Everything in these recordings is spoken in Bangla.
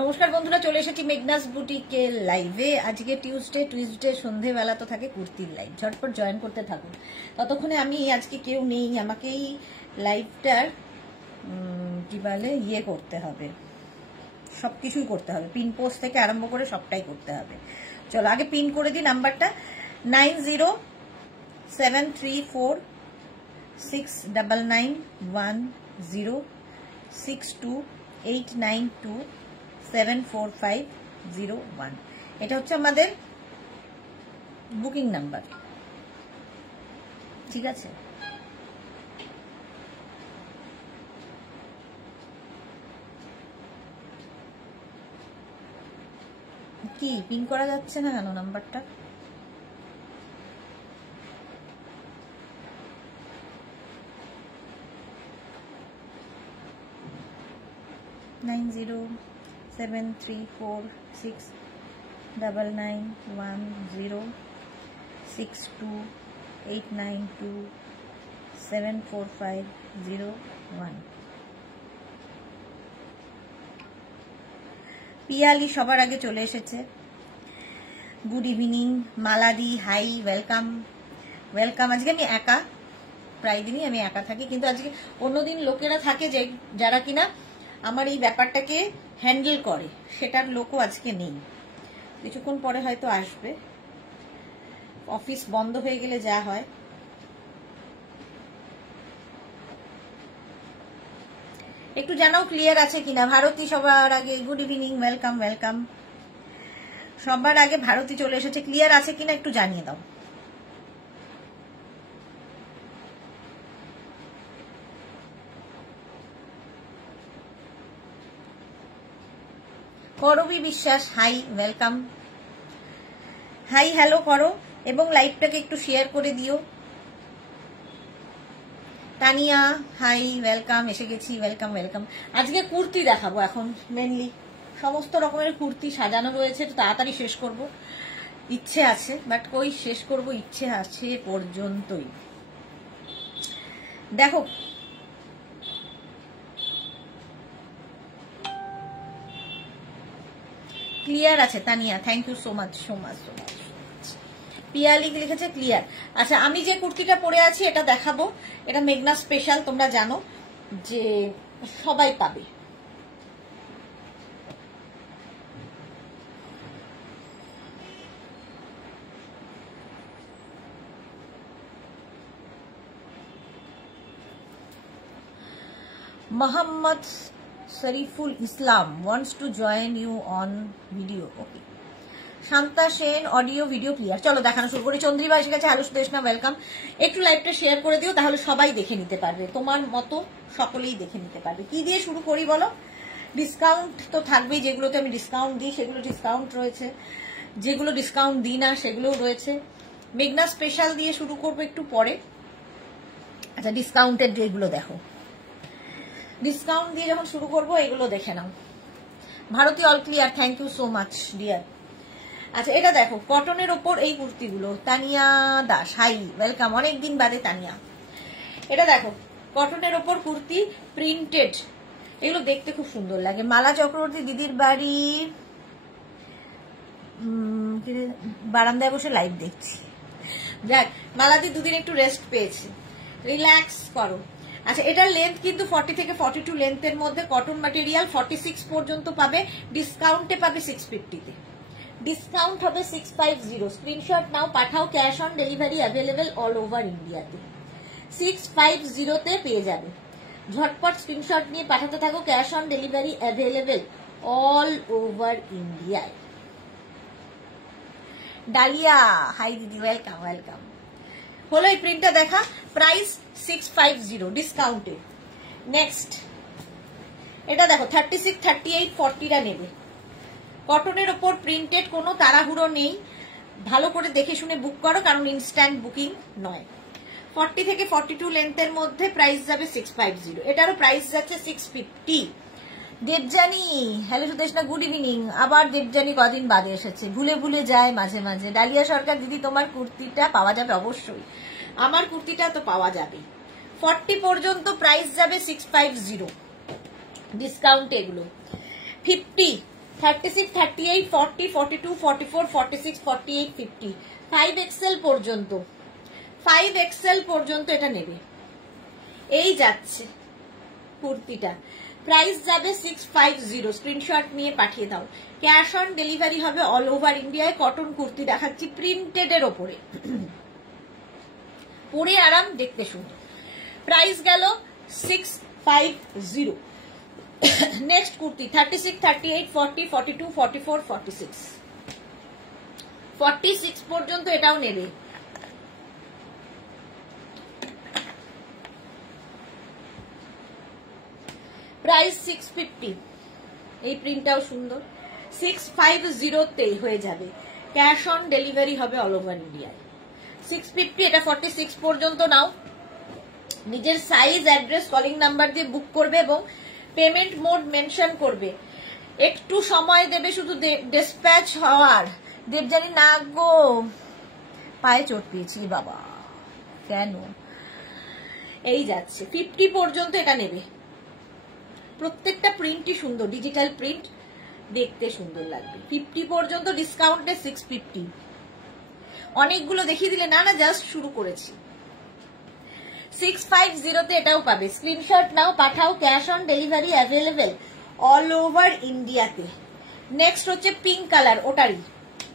নমস্কার বন্ধুরা, চলে এসেছি মেঘনাস বুটিকের লাইভে। আজকে টিউসডে সন্ধেবেলা তো থাকে কুর্তির লাইভ, ঝটপট জয়েন করতে থাকুন। ততক্ষণে আমি আজকে কেউ নেই, আমাকেই লাইভটার কি বলে করতে হবে, সব কিছুই করতে হবে, পিন পোস্ট থেকে আরম্ভ করে সবটাই করতে হবে। চলো আগে পিন করে দিই নাম্বারটা 907469106289274501। এটা হচ্ছে আমাদের বুকিং নাম্বার, ঠিক আছে? কি পিন করা যাচ্ছে না কেন নাম্বারটা? নাইন 0734699126289274501। পিয়ালি সবার আগে চলে এসেছে। গুড ইভিনিং মালাদি, হাই, ওয়েলকাম ওয়েলকাম। আজকে আমি একা, প্রায় দিনই আমি একা থাকি, কিন্তু আজকে অন্যদিন লোকেরা থাকে যে যারা কিনা আমার এই ব্যাপারটাকে হ্যান্ডেল করে, সেটার লোকও আজকে নেই। কিছুক্ষণ পরে হয়তো আসবে, অফিস বন্ধ হয়ে গেলে যা হয়। একটু জানাও ক্লিয়ার আছে কিনা। ভারতী সবার আগে, গুড ইভিনিং, ওয়েলকাম ওয়েলকাম। সবার আগে ভারতী চলে এসেছে, ক্লিয়ার আছে কিনা একটু জানিয়ে দাও। করবি বিশ্বাস, হাই, ওয়েলকাম। হাই হ্যালো করো এবং লাইভটাকে একটু শেয়ার করে দিও। তানিয়া, হাই, ওয়েলকাম, এসে গেছি, ওয়েলকাম ওয়েলকাম। আজকে কুর্তি দেখাবো, এখন মেনলি সমস্ত রকমের কুর্তি সাজানো রয়েছে, একটু তাড়াতাড়ি শেষ করব ইচ্ছে আছে, বাট কই শেষ করব, ইচ্ছে আছে পর্যন্তই। দেখো ক্লিয়ার আছে Tania, thank you so much so much so much. Piyali লিখেছে ক্লিয়ার। আচ্ছা, আমি যে কুর্তিটা পরে আছি এটা দেখাবো, এটা মেঘনা স্পেশাল, তোমরা জানো যে সবাই পাবে। Mohammad Shariful Islam wants to join you on video. Okay, Shanta Sen, audio video clear. চলো দেখানো শুরু করি। চন্দ্রিমা এসে গেছে, হ্যালো সুদেশনা, ওয়েলকাম। একটু লাইভটা শেয়ার করে দিও, তাহলে সবাই দেখে নিতে পারবে, তোমার মতো সকলেই দেখে নিতে পারবে। কি দিয়ে শুরু করি বলো? ডিসকাউন্ট তো থাকবেই, যেগুলোতে আমি ডিসকাউন্ট দিই সেগুলো ডিসকাউন্ট রয়েছে, যেগুলো ডিসকাউন্ট দিই না সেগুলোও রয়েছে। মেঘনা স্পেশাল দিয়ে শুরু করবো একটু পরে। আচ্ছা, ডিসকাউন্টের যেগুলো দেখো, ডিসকাউন্ট দিয়ে যখন শুরু করবো এগুলো দেখে নাও। Bharati all clear, thank you so much dear. আচ্ছা, এটা দেখো কটনের ওপর এই কুর্তিগুলো। তানিয়া দাস, হাই, ওয়েলকাম, অনেকদিন বাদে তানিয়া। এটা দেখো কটনের ওপর কুর্তি, প্রিন্টেড, এগুলো দেখতে খুব সুন্দর লাগে। মালা চক্রবর্তী দিদির বাড়ি বারান্দায় বসে লাইভ দেখছি। যাক, মালাদি দুদিন একটু রেস্ট পেয়েছে, রিল্যাক্স করো। আচ্ছা, এটার লেন্থ কিন্তু 40 থেকে 42 লেন্থের মধ্যে, কটন ম্যাটেরিয়াল, 46 পর্যন্ত পাবে, ডিসকাউন্টে পাবে 650-তে। ডিসকাউন্ট হবে 650। স্ক্রিনশট নাও, পাঠাও, cash on delivery available all over ইন্ডিয়াতে। 650-তে পেয়ে যাবে, ঝটপট স্ক্রিনশট নিয়ে পাঠাতে থাকো, cash on delivery available all over ইন্ডিয়ায়। ডালিয়া, হাই দিদি, ওয়েলকাম ওয়েলকাম। হলো এই প্রিন্টটা দেখা, প্রাইস 650 ডিসকাউন্টে। নেক্সট এটা দেখো 36, 38, 40টা নেবে, কটনের ওপর প্রিন্টেড, কোনো তাড়াহুড়ো নেই, ভালো করে দেখে শুনে বুক করো, কারণ ইনস্ট্যান্ট বুকিং নয়। 40 থেকে 42 লেন্থের মধ্যে প্রাইস যাবে 650, এটারও প্রাইস যাচ্ছে 650। Debjani, hello Sudeshna, good evening. আবার দেবজানি কদিন বাদে এসেছে, ভুলে ভুলে যায় মাঝে মাঝে। ডালিয়া সরকার দিদি, তোমার কুর্তিটা পাওয়া যাবে? অবশ্যই, আমার কুর্তিটা তো পাওয়া যাবে। 40 পর্যন্ত প্রাইস যাবে 650 ডিসকাউন্ট, এগুলো 50 36, 38, 40, 42, 44, 46, 48, 50, 5XL পর্যন্ত, 5XL পর্যন্ত এটা নেবে। এই যাচ্ছে কুর্তিটা, প্রাইস যাবে 650, স্ক্রিনশট নিয়ে পাঠিয়ে দাও। ক্যাশ অন ডেলিভারি হবে অল ওভার ইন্ডিয়ায়। কটন কুর্তি দেখাচ্ছি প্রিন্টেড এর ওপরে, পরে আরাম, দেখতে সুন্দর। প্রাইস গেল 650। নেক্সট কুর্তি 36, 38, 40, 42, 44, 46, 46 পর্যন্ত এটাও নেবে। প্রাইস 650। এই প্রিন্টটাও সুন্দর। 650 হয়ে যাবে। ক্যাশ অন ডেলিভারি হবে অল ওভার ইন্ডিয়ায়। 650, এটা 46 পর্যন্ত নাও। নিজের সাইজ, অ্যাড্রেস, কলিং নাম্বার দিয়ে বুক করবে এবং পেমেন্ট মোড মেনশন করবে। একটু সময় দেবে শুধু ডিসপ্যাচ হওয়ার। দেবজানি না গো, পায়ে চোট পেয়েছি বাবা, কেন? এই যাচ্ছে 50 পর্যন্ত এটা নেবে। প্রত্যেকটা প্রিন্টই সুন্দর, ডিজিটাল প্রিন্ট, দেখতে সুন্দর লাগবে। 50 পর্যন্ত ডিসকাউন্টে 650। অনেকগুলো দেখিয়ে দিলে, না না জাস্ট শুরু করেছি। 650 এটাও পাবে। স্ক্রিনশট নাও, পাঠাও। Cash on delivery available all over ইন্ডিয়াতে। নেক্সট হচ্ছে পিঙ্ক কালার, ওটারই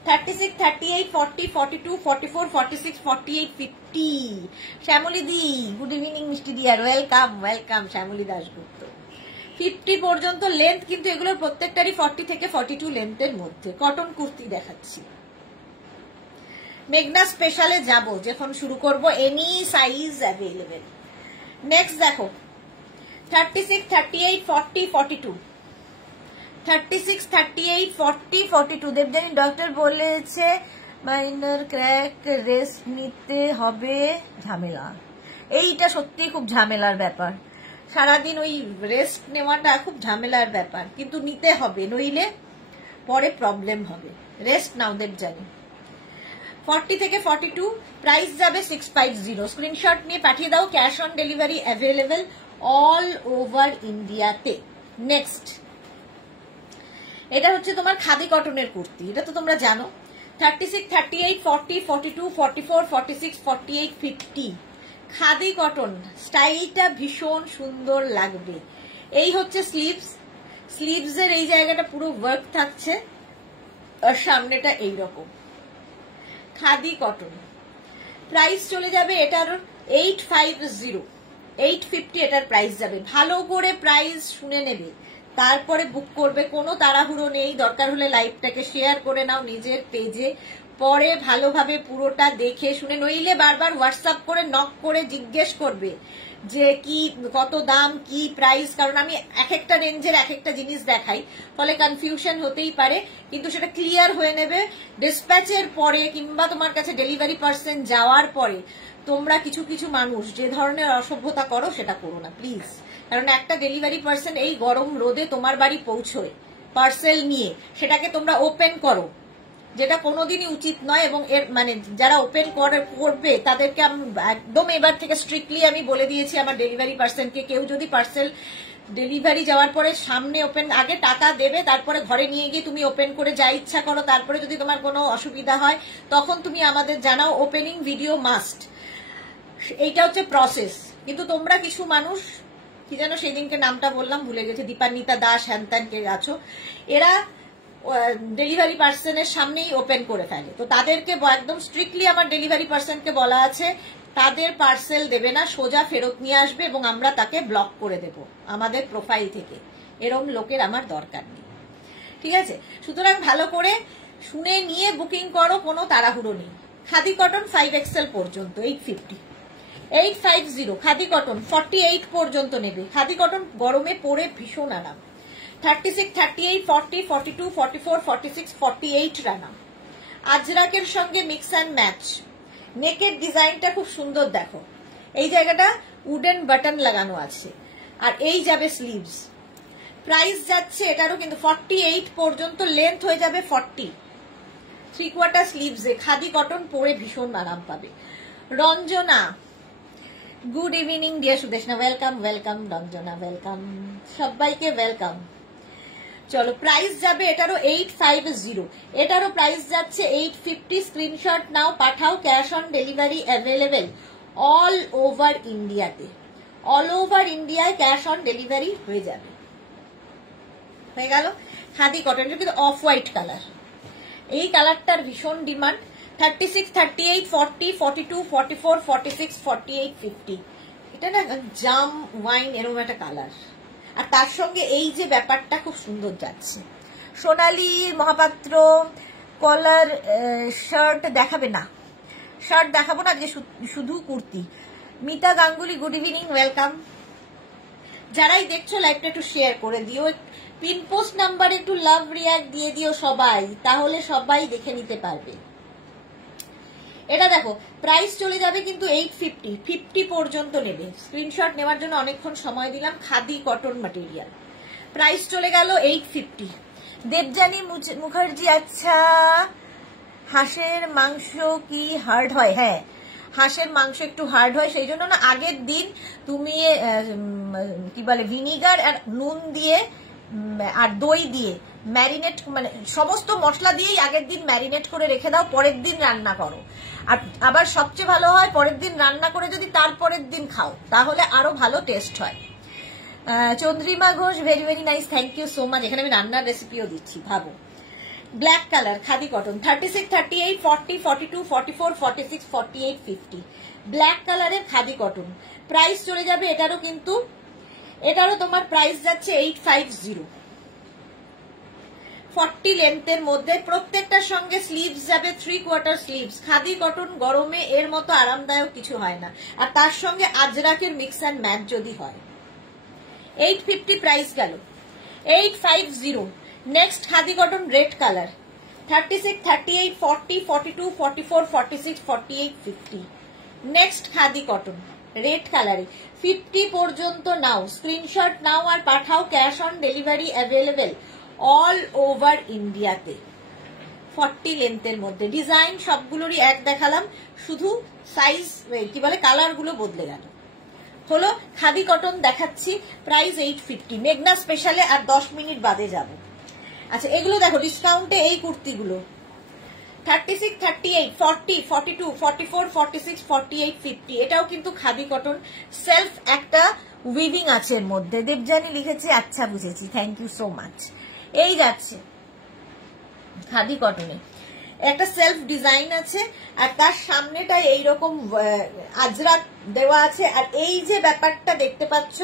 36, 38, 40, 42, 44, 46, 48, 50। শ্যামলী দি, গুড ইভিনিং মিষ্টি দিয়ার, ওয়েলকাম ওয়েলকাম শ্যামলী দাশগুপ্ত। 50 পর্যন্ত লেন্থ, কিন্তু এগুলোর প্রত্যেকটারই 40 থেকে 42 লেন্থের মধ্যে। কটন কুর্তি দেখাচ্ছি। মেঘনা স্পেশালে যাব যখন শুরু করব, এনি সাইজ অ্যাভেলেবেল। নেক্সট দেখো 36, 38, 40, 42, 36, 38, 40, 42। দেবজানি ডক্টর বলেছে মাইনর ক্র্যাক রেস্ট নিতে হবে, ঝামেলা। এইটা সত্যি খুব ঝামেলার ব্যাপার। সারাদিন ওই রেস্ট নেওয়াটা খুব ঝামেলার ব্যাপার, কিন্তু নিতে হবে, নইলে পরে প্রবলেম হবে। রেস্ট নাও দেবজানি। 40 থেকে 42, প্রাইস যাবে 650। স্ক্রিনশট নিয়ে পাঠিয়ে দাও। Cash on delivery available all over ইন্ডিয়াতে। নেক্সট, এটা হচ্ছে তোমার খাদি কটনের কুর্তি, এটা তো তোমরা জানো। 36, 38, 40, 42, 44, 46, 48, 50, খাদি কটন। স্টাইলটা ভীষণ সুন্দর লাগবে। এই হচ্ছে স্লিভস, স্লিভস এর এই জায়গাটা পুরো ওয়ার্ক থাকছে, আর সামনেটা এইরকম খাদি কটন। প্রাইস চলে যাবে এটার 850, 850 এটার প্রাইস যাবে। ভালো করে প্রাইস শুনে নেবে, তারপরে বুক করবে। কোনো তাড়াহুড়ো নেই। দরকার হলে লাইভটাকে শেয়ার করে নাও নিজের পেজে, পরে ভালোভাবে পুরোটা দেখে শুনে, নইলে বারবার হোয়াটসঅ্যাপ করে নক করে জিজ্ঞেস করবে যে কি কত দাম, কি প্রাইস, কারণ আমি এক একটা রেঞ্জের এক একটা জিনিস দেখাই, ফলে কনফিউশন হতেই পারে। কিন্তু সেটা ক্লিয়ার হয়ে নেবে ডিসপ্যাচের পরে, কিংবা তোমার কাছে ডেলিভারি পার্সন যাওয়ার পরে। তোমরা কিছু কিছু মানুষ যে ধরনের অসভ্যতা করো সেটা করো না প্লিজ, কারণ একটা ডেলিভারি পার্সন এই গরম রোদে তোমার বাড়ি পৌঁছয় পার্সেল নিয়ে, সেটাকে তোমরা ওপেন করো, যেটা কোনোদিনই উচিত নয়। এবং এর মানে যারা ওপেন করবে তাদেরকে আমি একদম এবার থেকে স্ট্রিক্টলি আমি বলে দিয়েছি আমার ডেলিভারি পার্সনকে, কেউ যদি পার্সেল ডেলিভারি যাওয়ার পরে সামনে ওপেন, আগে টাকা দেবে, তারপরে ঘরে নিয়ে গিয়ে তুমি ওপেন করে যা ইচ্ছা করো, তারপরে যদি তোমার কোনো অসুবিধা হয় তখন তুমি আমাদের জানাও। ওপেনিং ভিডিও মাস্ট, এইটা হচ্ছে প্রসেস। কিন্তু তোমরা কিছু মানুষ, কি যেন সেদিনকে নামটা বললাম ভুলে গেছে, দীপান্বিতা দাস হ্যান ত্যান কে আছো, এরা ডেলিভারি পার্সনের সামনেই ওপেন করে ফেলে। তো তাদেরকে একদম স্ট্রিক্টলি আমার ডেলিভারি পার্সনকে বলা আছে তাদের পার্সেল দেবে না, সোজা ফেরত নিয়ে আসবে এবং আমরা তাকে ব্লক করে দেব আমাদের প্রোফাইল থেকে। এরকম লোকের আমার দরকার নেই, ঠিক আছে? সুতরাং ভালো করে শুনে নিয়ে বুকিং করো, কোনো তাড়াহুড়ো নেই। খাদি কটন 5XL পর্যন্ত 850, 850 খাদি কটন 48 পর্যন্ত নেবে। খাদি কটন গরমে পরে ভীষণ আরাম। 36, 38, 40, 42, 44, 46, 48 রানা। আজরাকের সঙ্গে মিক্স অ্যান্ড ম্যাচ। নেকের ডিজাইনটা খুব সুন্দর, দেখো এই জায়গাটা উডেন বাটন লাগানো আছে, আর এই যাবে স্লিভস। প্রাইস যাচ্ছে এটারও কিন্তু 48 পর্যন্ত, লেন্থ হয়ে যাবে 40। 3/4 স্লিভসে খাদি কটন পরে ভীষণ আরাম পাবে। Ranjana, good evening deer Sudeshna, welcome welcome. Ranjana welcome, সবাইকে ওয়েলকাম। চলো প্রাইস যাবে এটারও 850, এটারও প্রাইস যাচ্ছে 850। স্ক্রিনশট নাও, পাঠাও, cash on delivery available all over ইন্ডিয়াতে। অল ওভার ইন্ডিয়ায় ক্যাশ অন ডেলিভারি হয়ে যাবে। হয়ে গেল খাদি কটন, কিন্তু অফ হোয়াইট কালার। এই কালারটার ভীষণ ডিমান্ড। 36, 38, 40, 42, 44, 46, 48, 50। এটা না জাম ওয়াইন এরকম একটা কালার, আর তার সঙ্গে এই যে ব্যাপারটা খুব সুন্দর যাচ্ছে। সোনালী মহাপাত্র কলার শার্ট দেখাবে না, শার্ট দেখাবো না, যে শুধু kurti. Mita Ganguly good evening, welcome. যারাই দেখছো লাইভটা একটু শেয়ার করে দিও, পিন পোস্ট নাম্বারে একটু লাভ রিয়াক্ট দিয়ে দিও সবাই, তাহলে সবাই দেখে নিতে পারবে। এটা দেখো প্রাইস চলে যাবে কিন্তু 850, 50 পর্যন্ত নেবে। স্ক্রিনশট নেওয়ার জন্য অনেকক্ষণ সময় দিলাম। খাদি কটন ম্যাটেরিয়াল, প্রাইস চলে গেল 850। দেবজানী মুখার্জি, আচ্ছা হাঁসের মাংস কি হার্ড হয়? হ্যাঁ, হাঁসের মাংস একটু হার্ড হয়, সেই জন্য না আগের দিন তুমি কি বলে ভিনিগার আর নুন দিয়ে আর দই দিয়ে ম্যারিনেট, মানে সমস্ত মশলা দিয়েই আগের দিন ম্যারিনেট করে রেখে দাও, পরের দিন রান্না করো। আর আবার সবচেয়ে ভালো হয় পরের দিন রান্না করে যদি তারপরের দিন খাও, তাহলে আরো ভালো টেস্ট হয়। Chandrima Ghosh, very very nice, thank you so much. এখানে আমি রান্নার রেসিপিও দিচ্ছি, ভাবো। Black colour khadi cotton, 36, 38, 40, 42, 44, 46, 48, 50। Black কালারের খাদি কটন, প্রাইস চলে যাবে এটারও, কিন্তু এটারও তোমার প্রাইস যাচ্ছে 850। 40 লেন্থের মধ্যে, প্রত্যেকটার সঙ্গে স্লিভস যাবে 3/4 স্লিভস। খাদি কটন গরমে এর মতো আরামদায়ক কিছু হয় না, আর তার সঙ্গে আজরাকের মিক্স অ্যান্ড ম্যাচ যদি হয়। 850 প্রাইস গেল, 850। Next khadi cotton red colour, 36, 38, 40, 42, 44, 46, 48, 50। Next khadi cotton red কালারে 50 পর্যন্ত নাও, স্ক্রিনশট নাও আর পাঠাও, cash on delivery available all over ইন্ডিয়াতে। 40 লেন্থের মধ্যে, ডিজাইন সবগুলোরই এক দেখালাম, শুধু সাইজ কি বলে কালার গুলো বদলে গেল। হলো খাদি কটন দেখাচ্ছি, প্রাইস 850। মেঘনা স্পেশালে আর 10 মিনিট বাদে যাব। আচ্ছা এগুলো দেখো ডিসকাউন্টে, এই কুর্তিগুলো 36, 38, 40, 42, 44, 46, 48, 50। এটাও কিন্তু খাদি কটন, সেলফ একটা উইভিং আছে এর মধ্যে। দেবজানী লিখেছে, আচ্ছা বুঝেছি, থ্যাংক ইউ সো মাচ। এই যাচ্ছে খাদি কটনে, একটা সেলফ ডিজাইন আছে, আর তার সামনেটায় এইরকম আজরাক দেওয়া আছে। আর এই যে ব্যাপারটা দেখতে পাচ্ছ,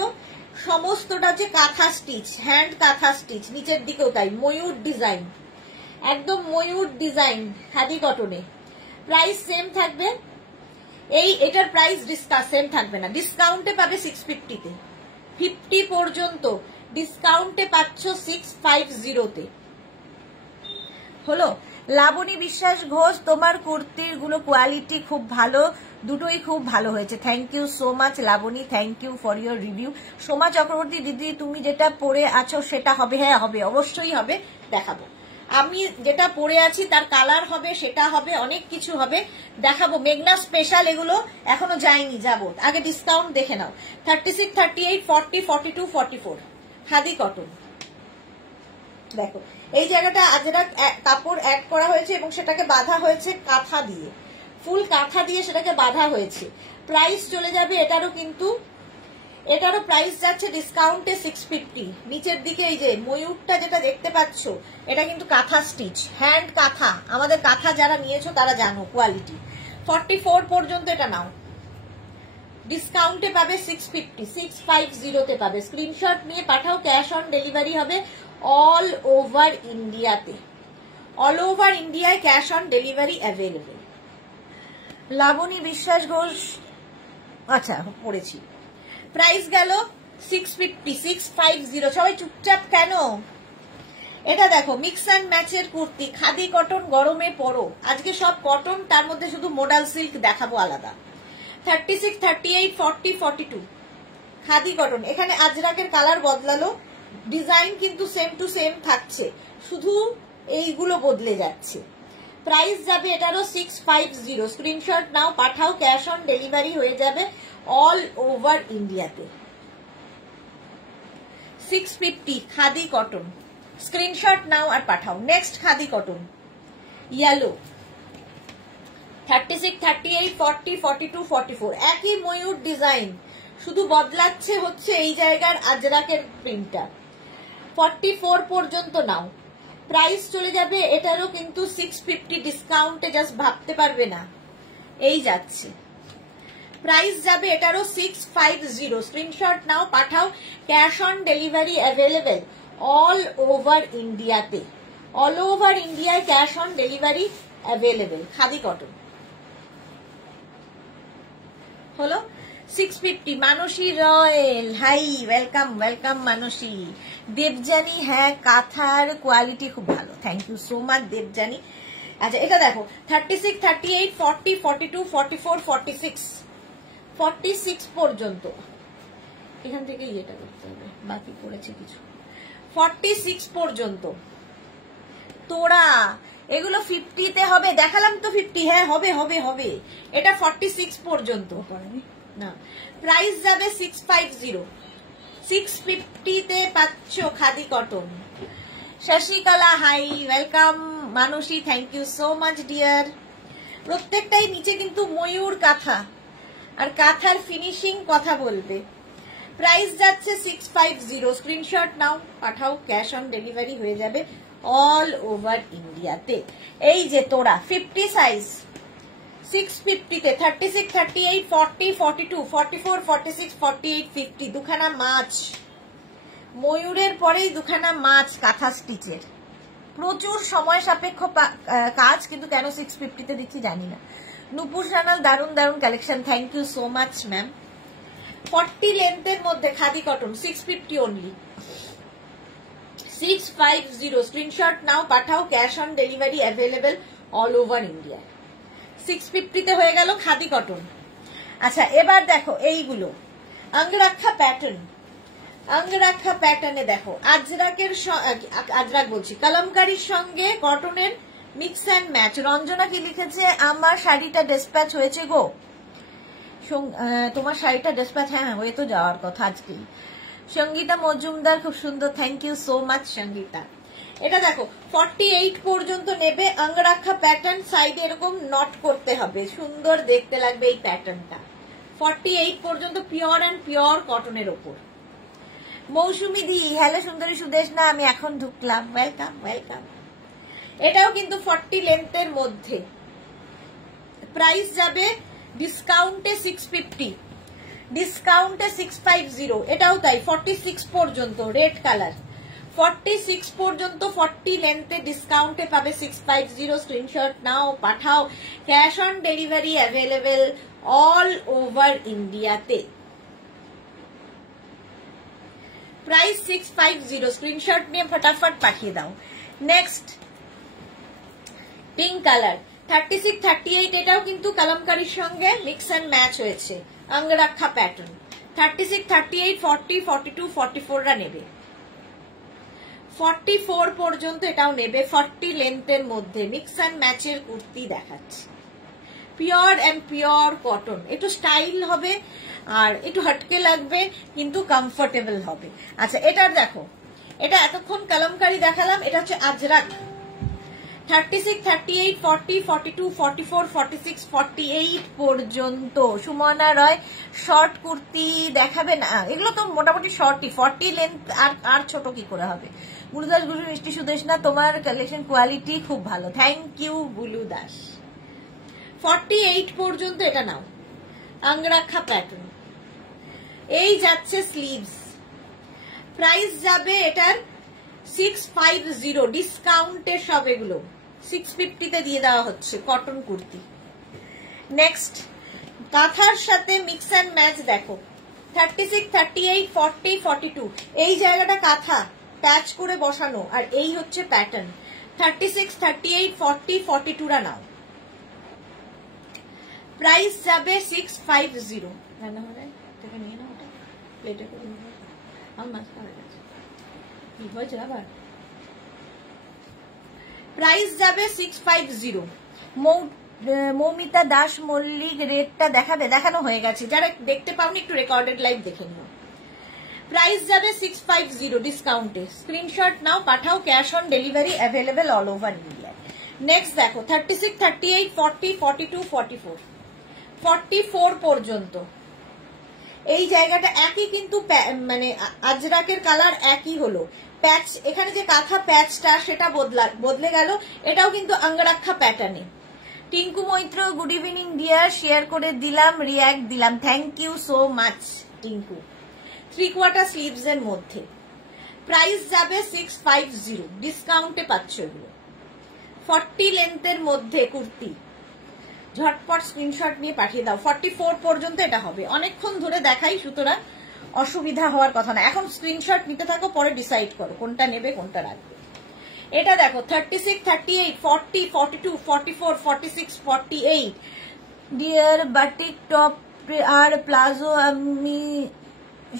সমস্তটা যে কাঁথা স্টিচ, হ্যান্ড কাঁথা স্টিচ, নিচের দিকেও তাই, ময়ূর ডিজাইন, একদম ময়ূর ডিজাইন খাদি কটনে। প্রাইস সেম থাকবে, এটার প্রাইস সেম থাকবে না, ডিসকাউন্টে পাবে 650-তে। 50 পর্যন্ত ডিসকাউন্টে পাচ্ছ 650-তে। হলো লাবণী বিশ্বাস ঘোষ, তোমার কুর্তির গুলো কোয়ালিটি খুব ভালো, দুটোই খুব ভালো হয়েছে, thank you so much Labani, thank you for your review. Soma Chakraborty, দিদি তুমি যেটা পরে আছো সেটা হবে? হ্যাঁ হবে, অবশ্যই হবে, দেখাবো। আমি যেটা পরে আছি তার কালার হবে, সেটা হবে, অনেক কিছু হবে, দেখাবো। মেঘনা স্পেশাল এগুলো এখনো যায়নি, যাবো, আগে ডিসকাউন্ট দেখে নাও। 36, 38, 40, 42, 44 খাদি কটন। দেখো এই জায়গাটা আজরাক কাপড় অ্যাড করা হয়েছে এবং সেটাকে বাঁধা হয়েছে কাঁথা দিয়ে, ফুল কাঁথা দিয়ে সেটাকে বাঁধা হয়েছে। প্রাইস চলে যাবে এটারও, কিন্তু এটারও প্রাইস যাচ্ছে ডিসকাউন্টে 650। নিচের দিকে এই যে ময়ূরটা যেটা দেখতে পাচ্ছ, এটা কিন্তু কাঁথা স্টিচ, হ্যান্ড কাঁথা। আমাদের কাঁথা যারা নিয়েছো তারা জানো কোয়ালিটি। 44 পর্যন্ত এটা নাও, ডিসকাউন্টে পাবে 650, 650-তে পাবে। স্ক্রিনশট নিয়ে পাঠাও, ক্যাশ অন ডেলিভারি হবে অল ওভার ইন্ডিয়াতে। অল ওভার ইন্ডিয়ায় cash on delivery available. Labani Biswas Ghosh, আচ্ছা পড়েছি। প্রাইস গেল 650, 650। সবাই চুপচাপ কেন? এটা দেখো মিক্স অ্যান্ড ম্যাচের কুর্তি, খাদি কটন, গরমে পরো। আজকে সব কটন, তার মধ্যে শুধু মোডাল সিল্ক দেখাবো আলাদা। 36, 38, 40, 42 খাদি কটন। এখানে আজরাকের কালার বদলালো, ডিজাইন কিন্তু সেম টু সেম থাকছে, শুধু এইগুলো বদলে যাচ্ছে। প্রাইস যাবে এটারও 650। স্ক্রিনশট নাও, পাঠাও, ক্যাশ অন ডেলিভারি হয়ে যাবে অল ওভার ইন্ডিয়াতে। 650 খাদি কটন, স্ক্রিনশট নাও আর পাঠাও। নেক্সট খাদি কটন ইয়েলো 36, 38, 40, 42, 44 একই ময়ূর ডিজাইন, শুধু বদলাচ্ছে হচ্ছে এই জায়গার আজরাকের প্রিন্টটা। 44 পর্যন্ত নাও। প্রাইস চলে যাবে এটারও কিন্তু 650 ডিসকাউন্টে, জাস্ট ভাবতে পারবে না এই যাচ্ছে। প্রাইস যাবে এটারও 650। স্ক্রিনশট নাও পাঠাও। Cash on delivery available all over ইন্ডিয়াতে, অল ওভার ইন্ডিয়ায় cash on delivery available. Khadi cotton হলো 650। Mansi Royal hi, welcome welcome Mansi. Debjani হ্যাঁ কাঁথার কোয়ালিটি খুব ভালো, thank you so much Debjani. আচ্ছা এটা দেখো 36, 38, 40, 42, 44, 46 46 পর্যন্ত, এখান থেকে ইয়েটা করতে হবে, বাকি পড়েছে কিছু। 46 পর্যন্ত তোরা এগুলো 50-তে হবে, দেখালাম তো 50, হ্যাঁ হবে হবে হবে। এটা 46 পর্যন্ত না, প্রাইস যাবে 650। 650-তে পাচ্ছ khadi cotton. Shashikala hi, welcome. Mansi thank you so much dear. প্রত্যেকটাই নিচে কিন্তু ময়ূর কাঁথা, আর কাঁথার ফিনিশিং কথা বলবে। প্রাইস যাচ্ছে 650। স্ক্রিনশট নাও পাঠাও, ক্যাশ অন ডেলিভারি হয়ে যাবে অল ওভার ইন্ডিয়াতে। এই যে তোরা 50 সাইজ 650-তে 36, 38, 40, 42, 44, 46, 48, 50 দুখানা মাছ, ময়ূরের পরেই দুখানা মাছ কাঁথা স্টিচের। প্রচুর সময় সাপেক্ষ কাজ, কিন্তু কেন 650-তে দিচ্ছি জানি না। নুপুর সানাল দারুন দারুন collection, thank you so much ma'am. 40 লেন্থের মধ্যে খাদি কটন 650 অনলি। 650 স্ক্রিনশট নাও পাঠাও, cash on delivery available all over India. 650-তে হয়ে গেল খাদি কটন। আচ্ছা এবার দেখো এইগুলো অঙ্গরাক্ষা প্যাটার্ন। অঙ্গরাক্ষা প্যাটার্নে দেখো আজরাকের, আজরাক বলছি, কলমকারীর সঙ্গে কটনের মিক্স অ্যান্ড ম্যাচ। রঞ্জনা কি লিখেছে, আমার শাড়িটা ডিসপ্যাচ হয়েছে গো। তোমার শাড়িটা ডিসপ্যাচ হ্যাঁ হয়ে তো যাওয়ার কথা আজকেই। সঙ্গীতা মজুমদার খুব সুন্দর, thank you so much Sangita. এটা দেখো 48 পর্যন্ত নেবে। অঙ্গরাক্ষা প্যাটার্ন, সাইডে এরকম নট করতে হবে, সুন্দর দেখতে লাগবে এই প্যাটার্নটা। 48 পর্যন্ত পিওর অ্যান্ড পিওর কটনের ওপর। মৌসুমি দি হ্যালো সুন্দরী সুদেশ না, আমি এখন ঢুকলাম, ওয়েলকাম ওয়েলকাম। এটাও কিন্তু 40 লেন্থের মধ্যে। প্রাইস যাবে ডিসকাউন্টে 650, ডিসকাউন্টে 650। এটাও তাই 46 পর্যন্ত, রেড কালার 46 পর্যন্ত 40 লেন্থে ডিসকাউন্টে পাবে 650। স্ক্রিনশট নাও পাঠাও, cash on delivery available all over ইন্ডিয়াতে। প্রাইস 650। স্ক্রিনশট নিয়ে ফটাফট পাঠিয়ে দাও। নেক্সট পিঙ্ক কালার 36, 38 এটাও কিন্তু কলমকারীর সঙ্গে মিক্স অ্যান্ড ম্যাচ হয়েছে। অঙ্গরাক্ষা প্যাটার্ন 36, 38, 40, 42, 44রা নেবে। 44 পর্যন্ত এটাও নেবে। 40 লেন্থের মধ্যে মিক্স অ্যান্ড ম্যাচের কুর্তি দেখাচ্ছে। পিওর অ্যান্ড পিওর কটন, একটু স্টাইল হবে আর একটু হটকে লাগবে, কিন্তু কমফোর্টেবল হবে। আচ্ছা এটার দেখো, এটা এতক্ষণ কলমকারী দেখালাম, এটা হচ্ছে আজরাক। 36, 38, 40, 42, 44, 46, 48 পর্যন্ত। সুমনা রয় শর্ট কুর্তি দেখাবে না, এগুলো তো মোটামুটি শর্টই। 40 লেন্থ আর ছোট কি করে হবে। গুরুদাস গুরু মিষ্টি সুদেশ না, তোমার কালেকশন কোয়ালিটি খুব ভালো, থ্যাংক ইউ বুলু দাস। 48 পর্যন্ত এটা নাও। অঙ্গরাক্ষা প্যাটার্ন, এই যাচ্ছে স্লিভস। প্রাইস যাবে এটার 650, ডিসকাউন্টের সব এগুলো 650-তে দিয়ে দেওয়া হচ্ছে কটন কুর্তি। নেক্সট কাঁথার সাথে মিক্স অ্যান্ড ম্যাচ দেখো 36, 38, 40, 42 এই জায়গাটা কাঁথা প্যাচ করে বসানো, আর এই হচ্ছে প্যাটার্ন। 36, 38, 40, 42রা নাও। প্রাইস যাবে 650। রান্না হলে থেকে নিয়ে নাও, ওটা প্লেটে করে নিয়ে আমার কি হয়েছে আবার। প্রাইস যাবে 650। মৌমিতা দাস মল্লিক রেটটা দেখাবে, দেখানো হয়ে গেছে, যারা দেখতে পাওনি একটু রেকর্ডেড লাইভ দেখে নিও। প্রাইস যাবে 650 ডিসকাউন্টে। স্ক্রিনশট নাও, পাঠাও, cash on delivery available all over India. Next দেখো 36, 38, 40, 42, 44, 44 পর্যন্ত এই জায়গাটা একই, কিন্তু মানে আজরাকের কালার একই হলো, প্যাচ এখানে যে কাঁথা প্যাচটা সেটা বদলে গেল, এটাও কিন্তু অঙ্গরাক্ষা প্যাটার্নে। Tinku Maitra good evening dear, share করে দিলাম, রিয়াক্ট দিলাম, thank you so much Tinku. 3/4 sleeves এর মধ্যে প্রাইস যাবে 650 ডিসকাউন্টে পাচ্ছ এগুলো। 40 লেন্থের মধ্যে কুর্তি, ঝটপট স্ক্রিনশট নিয়ে পাঠিয়ে দাও। 44 পর্যন্ত এটা হবে, অনেকক্ষণ ধরে দেখাই, সুতরাং অসুবিধা হওয়ার কথা না। এখন স্ক্রিনশট নিতে থাকো, পরে ডিসাইড করো কোনটা নেবে কোনটা রাখবে। এটা দেখো 36, 38, 40, 42, 44, 46, 48 ডিয়ার, বাটিক টপ আর প্লাজো আমি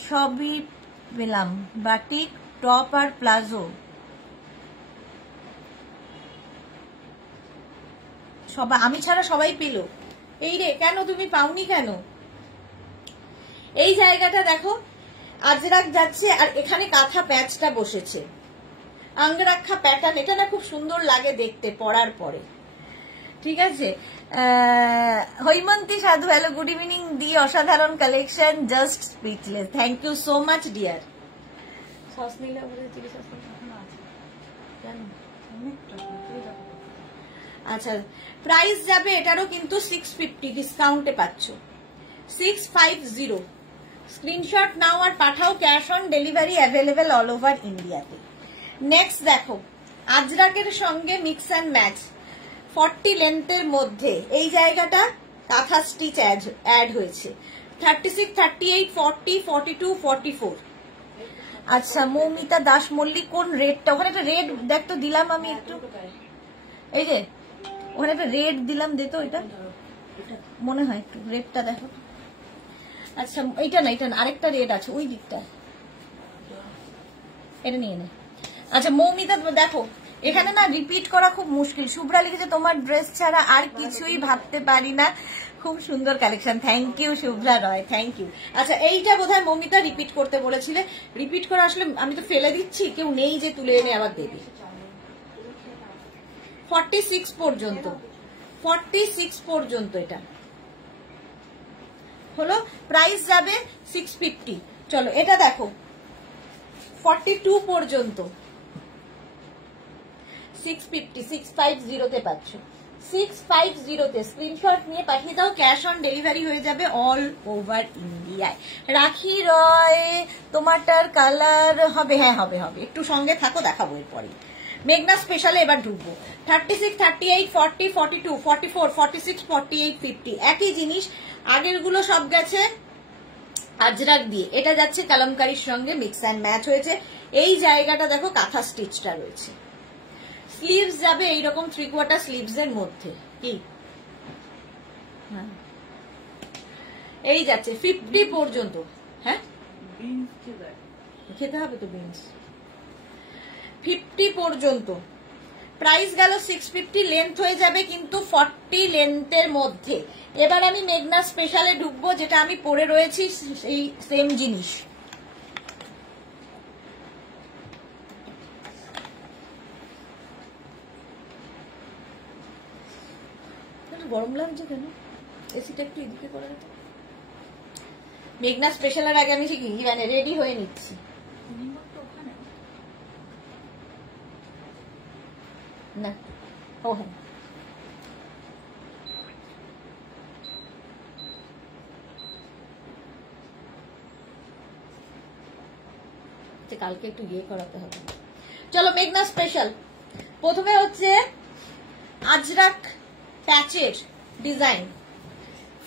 সবই পেলাম, বাটিক টপ আর প্লাজো সবাই, আমি ছাড়া সবাই পেল। এই রে, কেন তুমি পাওনি কেন? এই জায়গাটা দেখো আজরাক যাচ্ছে আর এখানে কাঁথা প্যাচটা বসেছে, অঙ্গরাক্ষা প্যাটার্ন, এটা না খুব সুন্দর লাগে দেখতে পরার পরে। ঠিক আছে, হৈমন্তী সাধু হ্যালো, গুড ইভিনিং দি, অসাধারণ collection, just speechless, thank you so much dear. সস নিলে আচ্ছা, প্রাইস যাবে এটারও কিন্তু 650 ডিসকাউন্টে পাচ্ছ, 650। স্ক্রিনশট নাও আর পাঠাও, cash on delivery available all over ইন্ডিয়াতে। নেক্সট দেখো আজরাকের সঙ্গে মিক্স অ্যান্ড ম্যাচ, 40 লেন্থের মধ্যে এই জায়গাটা কাঁথা স্টিচ অ্যাড হয়েছে, 36, 38, 40, 42, 44। আচ্ছা, মৌমিতা দাস মল্লিক, কোন রেডটা? ওখানে একটা রেড দেখ তো, দিলাম আমি একটু, এই যে ওখানে একটা রেড দিলাম, দে তো, এটা মনে হয় একটু রেডটা দেখো। আচ্ছা এইটা না, এটা না, আরেকটা রেড আছে ওই দিকটা, এটা নিয়ে নে। আচ্ছা মৌমিতা দেখো, এখানে না রিপিট করা খুব মুশকিল। শুভ্রা লিখেছে তোমার ড্রেস ছাড়া আর কিছুই ভাবতে পারি না, খুব সুন্দর collection, thank you Shubhra Roy, thank you. আচ্ছা এইটা বোধহয় মৌমিতা রিপিট করতে বলেছিলে, রিপিট করা আসলে আমি তো ফেলে দিচ্ছি, কেউ নেই যে তুলে এনে আবার দেবে। 46 পর্যন্ত, 46 পর্যন্ত এটা হলো, প্রাইস যাবে 650। চলো এটা দেখো 42 পর্যন্ত 650, 650 তে পাচ্ছ, 650 তে স্ক্রিনশট নিয়ে পাঠিয়ে দাও, ক্যাশ অন ডেলিভারি হয়ে যাবে অল ওভার ইন্ডিয়ায়। রাখি রয় তোমারটার কালার হবে, হ্যাঁ হবে হবে, একটু সঙ্গে থাকো, দেখাবো এরপরে। মেঘনা স্পেশালে এবার ঢুকবো, 36, 38, 40, 42, 44, 46, 48, 50 একই জিনিস, আগের গুলো সব গেছে আজরাক দিয়ে, এটা যাচ্ছে কালামকারীর সঙ্গে মিক্স অ্যান্ড ম্যাচ হয়েছে। এই জায়গাটা দেখো কাঁথা স্টিচটা রয়েছে, স্লিভস যাবে এইরকম 3/4 স্লিভস এর মধ্যে, কি এই যাচ্ছে 50 পর্যন্ত। হ্যাঁ খেতে হবে তো বিনস, 50 পর্যন্ত প্রাইস গেল 650, লেন্থ হয়ে যাবে কিন্তু 40 লেন্থের মধ্যে। এবার আমি মেঘনা স্পেশালে ঢুকবো, যেটা আমি পরে রয়েছি সেই সেম জিনিস। গরম লাগছে কেন, এসিটা একটু এদিকে করে দাও। মেঘনা স্পেশালের আগে আমি কি মানে রেডি হয়ে নিচ্ছি। না ও হ্যাঁ, কালকে একটু ইয়ে করাতে হবে। চলো মেঘনা স্পেশাল, প্রথমে হচ্ছে আজরাক প্যাচের ডিজাইন,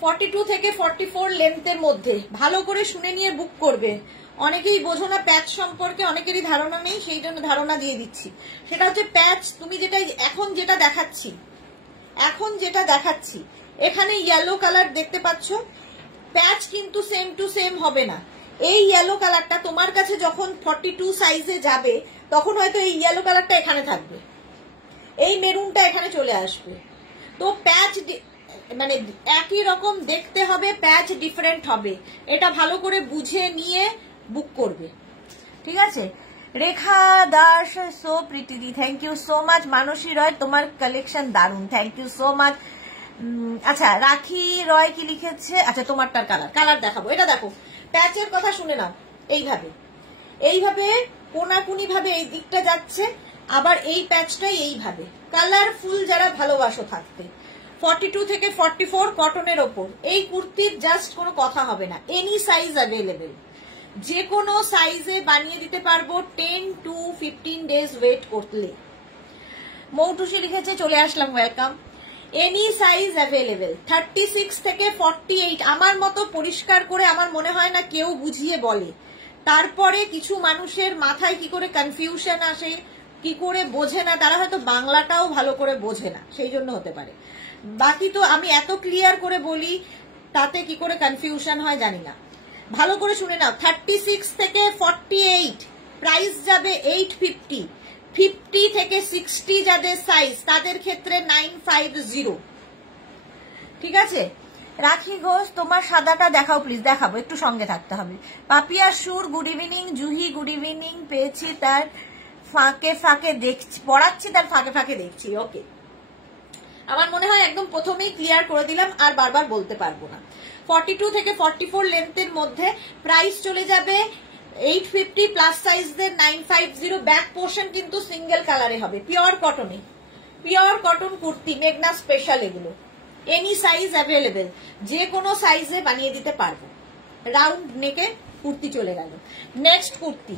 42 থেকে 44 লেন্থের মধ্যে। ভালো করে শুনে নিয়ে বুক করবে, অনেকেই বোঝো না প্যাচ সম্পর্কে, অনেকেরই ধারণা নেই, সেই জন্য ধারণা দিয়ে দিচ্ছি। সেটা হচ্ছে প্যাচ, তুমি যেটা এখন যেটা দেখাচ্ছি এখানে ইয়েলো কালার দেখতে পাচ্ছ, প্যাচ কিন্তু সেম টু সেম হবে না। এই ইয়েলো কালারটা তোমার কাছে যখন 42 সাইজে যাবে তখন হয়তো এই ইয়েলো কালারটা এখানে থাকবে, এই মেরুনটা এখানে চলে আসবে। তো প্যাচ মানে একই রকম দেখতে হবে, প্যাচ ডিফারেন্ট হবে, এটা ভালো করে বুঝে নিয়ে বুক করবে, ঠিক আছে। Rekha Das, so pretty, thank you so much. Manasi Roy, তোমার কালেকশন দারুন, থ্যাংক ইউ সো মাচ। আচ্ছা, রাখি রয় কি লিখেছে, আচ্ছা তোমারটার কালার দেখাবো। এটা দেখো, প্যাচের কথা শুনে নাও। এইভাবে কোনাকুনি ভাবে এই দিকটা যাচ্ছে, আবার এই প্যাচটাই এইভাবে। কালারফুল যারা ভালোবাসো থাকতে, 42 থেকে 44 কটনের ওপর এই কুর্তির জাস্ট কোনো কথা হবে না। এনি সাইজ অ্যাভেলেবেল, যে কোনো সাইজে বানিয়ে দিতে পারবো 10 to 15 ডেজ ওয়েট করলে। মৌটুসি লিখেছে চলে আসলাম, ওয়েলকাম। এনি সাইজ অ্যাভেলেবেল, 36 থেকে 48। আমার মতো পরিষ্কার করে আমার মনে হয় না কেউ বুঝিয়ে বলে। তারপরে কিছু মানুষের মাথায় কি করে কনফিউশন আসে, কি করে বোঝে না, তারা হয়তো বাংলাটাও ভালো করে বোঝে না, সেই জন্য হতে পারে। বাকি তো আমি এত ক্লিয়ার করে বলি, তাতে কি করে কনফিউশন হয় জানি না। ভালো করে শুনে নাও, 36 থেকে 48 প্রাইস যাবে 850। 50 থেকে 60 যাদের সাইজ তাদের ক্ষেত্রে 950, ঠিক আছে। রাখি ঘোষ, তোমার সাদাটা দেখাও প্লিজ। দেখাবো, একটু সঙ্গে থাকতে হবে। পাপিয়া সুর, good evening. Juhi, good evening. পেয়েছি, তার ফাঁকে ফাঁকে দেখছি, পড়াচ্ছি তার ফাঁকে ফাঁকে দেখছি। ওকে, আমার মনে হয় একদম প্রথমেই ক্লিয়ার করে দিলাম, আর বারবার বলতে পারবো না। 42 থেকে 44 লেন্থের মধ্যে প্রাইস চলে যাবে 850, প্লাস সাইজদের 950। ব্যাক পোর্শন কিন্তু সিঙ্গেল কালারে হবে, পিওর কটনে, পিওর কটন কুর্তি, মেঘনা স্পেশাল এগুলো। এনি সাইজ অ্যাভেলেবেল, যে কোনো সাইজে বানিয়ে দিতে পারবো। রাউন্ড নেকে কুর্তি চলে গেল। নেক্সট কুর্তি,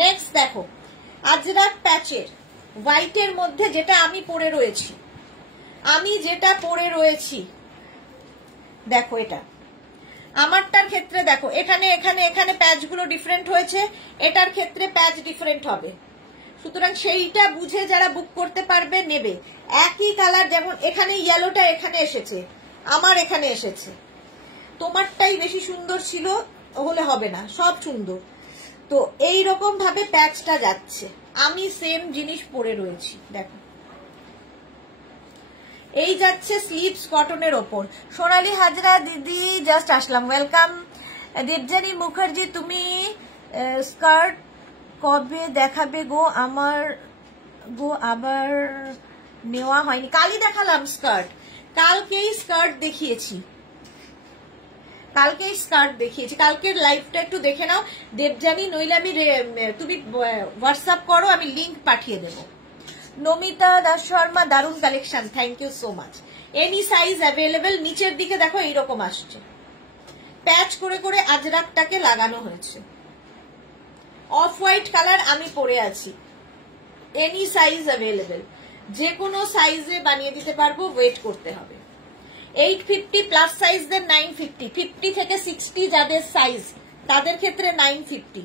নেক্সট দেখো, আজরাক প্যাচের হোয়াইটের মধ্যে যেটা আমি পরে রয়েছি, দেখো এটা আমারটার ক্ষেত্রে দেখো, এখানে এখানে এখানে প্যাচগুলো ডিফারেন্ট হয়েছে, এটার ক্ষেত্রে প্যাচ ডিফারেন্ট হবে। সুতরাং সেইটা বুঝে যারা বুক করতে পারবে নেবে। একই কালার, যেমন এখানে ইয়েলোটা এখানে এসেছে, আমার এখানে এসেছে, তোমারটাই বেশি সুন্দর ছিল হলে হবে না, সব সুন্দর। তো এই রকম ভাবে প্যাচটা যাচ্ছে, আমি সেম জিনিস পরে রয়েছি, দেখো এই যাচ্ছে স্লিভস কটনের ওপর। সোনালী হাজরা দিদি, জাস্ট আসলাম, ওয়েলকাম। দেবজানী মুখার্জি, তুমি স্কার্ট কবে দেখাবে গো? আমার গো আবার নেওয়া হয়নি। কালই দেখালাম স্কার্ট, কালকেই স্কার্ট দেখিয়েছি, কালকের লাইভটা একটু দেখে নাও দেবজানী, নইলে আমি তুমি হোয়াটসঅ্যাপ করো, আমি লিংক পাঠিয়ে দেবো। নমিতা দাস শর্মা, দারুন collection, thank you so much. Any size available. নিচের দিকে দেখো এইরকম আসছে, প্যাচ করে করে আজরাকটাকে লাগানো হয়েছে। অফ হোয়াইট কালার আমি পরে আছি, এনি সাইজ অ্যাভেলেবেল, যে কোনো সাইজে বানিয়ে দিতে পারবো, ওয়েট করতে হবে। 850, প্লাস সাইজদের 950। 50 থেকে 60 যাদের সাইজ তাদের ক্ষেত্রে 950।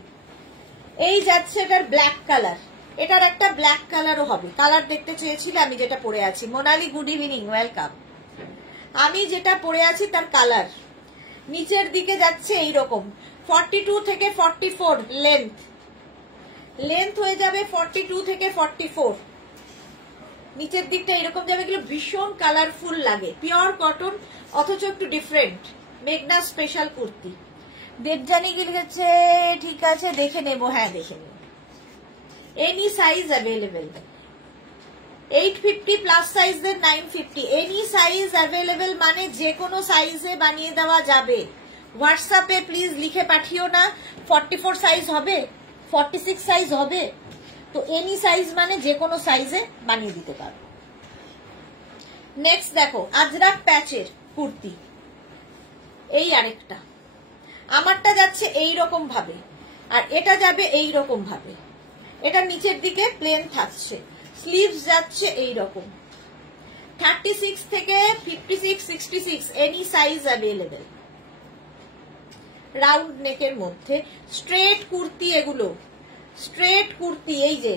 এই যাচ্ছে এটার ব্ল্যাক কালার, এটার একটা ব্ল্যাক কালারও হবে। কালার দেখতে চেয়েছিলে, আমি যেটা পরে আছি। Monali, good evening, welcome. আমি যেটা পরে আছি তার কালার নিচের দিকে যাচ্ছে এইরকম, 42 থেকে 44 লেন্থ হয়ে যাবে, 42 থেকে 44 নিচের দিকটা এরকম যাবে। এগুলো ভীষণ কালারফুল লাগে, পিওর কটন অথচ একটু ডিফারেন্ট, মেঘনা স্পেশাল কুর্তি। দেবজানি কি লিখেছে, ঠিক আছে দেখে নেবো, হ্যাঁ দেখে নেব। এনি সাইজ অ্যাভেলেবেল, 850, প্লাস সাইজদের 950। এনি সাইজ অ্যাভেলেবেল মানে যে কোনো সাইজে বানিয়ে দেওয়া যাবে। হোয়াটসঅ্যাপে প্লিজ লিখে পাঠিও না 44 সাইজ হবে, 46 সাইজ হবে। তো এনি সাইজ মানে যে কোনো সাইজে বানিয়ে দিতে পারো। নেক্সট দেখো, আজরাক প্যাচের কুর্তি, এই আরেকটা। আমারটা যাচ্ছে এই রকম ভাবে, আর এটা যাবে এই রকম ভাবে। এটা নিচের দিকে প্লেন থাকছে, স্লিভস যাচ্ছে এই রকম। 36 থেকে 56, 66 এনি সাইজ অ্যাভেলেবেল। রাউন্ড নেকের মধ্যে স্ট্রেট কুর্তি, এগুলো স্ট্রেট কুর্তি, এই যে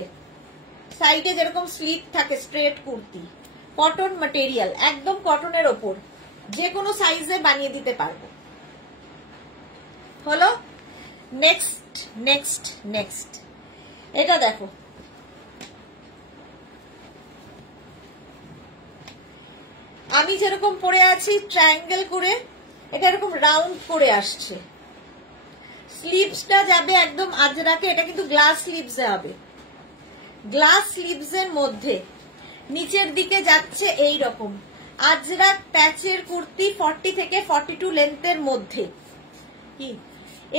সাইডে যেরকম স্লিভ থাকে, স্ট্রেট কুর্তি, কটন ম্যাটেরিয়াল, একদম কটনের ওপর, যে কোনো সাইজে বানিয়ে দিতে পারবো। হলো নেক্সট নেক্সট নেক্সট, এটা দেখো, আমি যেরকম পরে আছি ট্রায়াঙ্গেল করে, এটা এরকম রাউন্ড করে আসছে। স্লিভসটা যাবে একদম আজরাকে, এটা কিন্তু গ্লাস স্লিভস হবে, গ্লাস স্লিভস এর মধ্যে নিচের দিকে যাচ্ছে এই রকম আজরাক প্যাচের কুর্তি 40 থেকে 42 লেন্থের মধ্যে। কি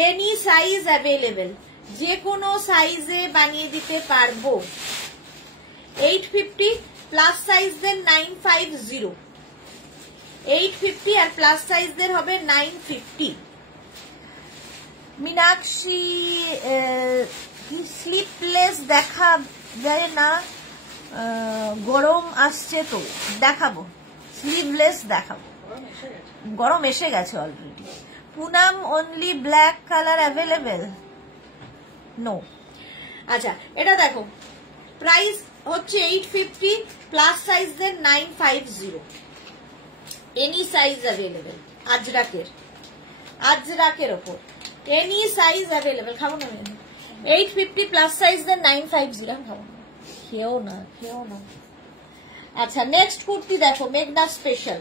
এনি সাইজ অ্যাভেলেবেল, যে কোনো সাইজে বানিয়ে দিতে পারবো। 850 প্লাস সাইজদের 950, 850 আর প্লাস সাইজদের হবে 950। মীনাক্ষী স্লিপলেস দেখা যায় না, গরম আসছে তো দেখাবো, স্লিভলেস দেখাবো, গরম এসে গেছে already. Punam only black colour available, no. আচ্ছা এটা দেখো, প্রাইস হচ্ছে 850, প্লাস সাইজদের 950, এনি সাইজ অ্যাভেলেবেল। আজরাকের ওপর এনি সাইজ অ্যাভেলেবেল। খাবো না 850 প্লাস সাইজদের 950, খাবো না, খেও না। আচ্ছা নেক্সট কুর্তি দেখো, মেঘনা স্পেশাল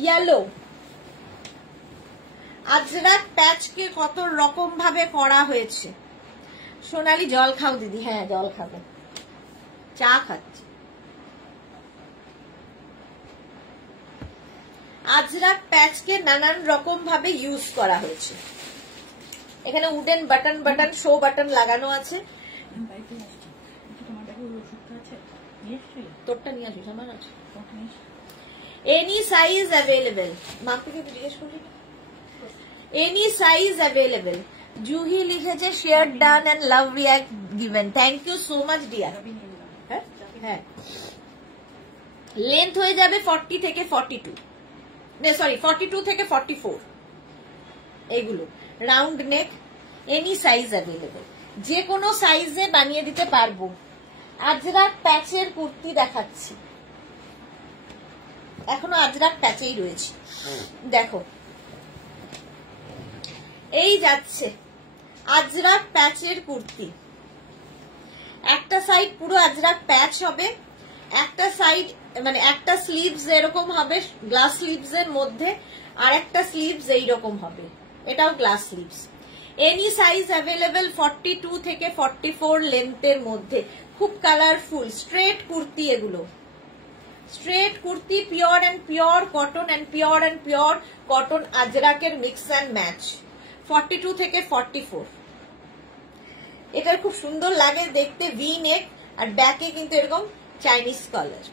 ইয়েলো, আজরাক প্যাচকে কত রকম ভাবে করা হয়েছে। সোনালি জল খাও দিদি, হ্যাঁ জল খাবে, চা খাচ্ছে। আজরাক প্যাচকে নানান রকম ভাবে ইউজ করা হয়েছে। এখানে উডেন বাটন শো বাটন লাগানো আছে। তোরটা নিয়ে আসিস, আমার আছে। এনি সাইজ অ্যাভেলেবেল, মাকে জিজ্ঞেস করলি, এনি সাইজ অ্যাভেলেবেল। জুহি লিখেছে share done and love react given, thank you so much dear. হ্যাঁ লেন্থ হয়ে যাবে 40 থেকে 42, সরি 42 থেকে 44, এগুলো round neck, any size available, যে কোনো সাইজে বানিয়ে দিতে পারবো। আজরাক প্যাচের কুর্তি দেখাচ্ছি, এখনো আজরাক প্যাচেই রয়েছে। দেখো এই যাচ্ছে আজরাক প্যাচের কুর্তি, একটা সাইড পুরো আজরাক প্যাচ হবে, একটা সাইড মানে একটা স্লিভস এরকম হবে গ্লাস স্লিভস এর মধ্যে, আর একটা স্লিভস এইরকম হবে, এটাও glass sleeves. Any size available 42 থেকে 44 লেন্থের মধ্যে, খুব কালারফুল স্ট্রেট কুর্তি, এগুলো straight kurti, pure and pure cotton আজরাকের মিক্স অ্যান্ড ম্যাচ, 42 থেকে 44। এটার খুব সুন্দর লাগে দেখতে, ভি নেক, আর ব্যাকে কিন্তু এরকম চাইনিজ কলার,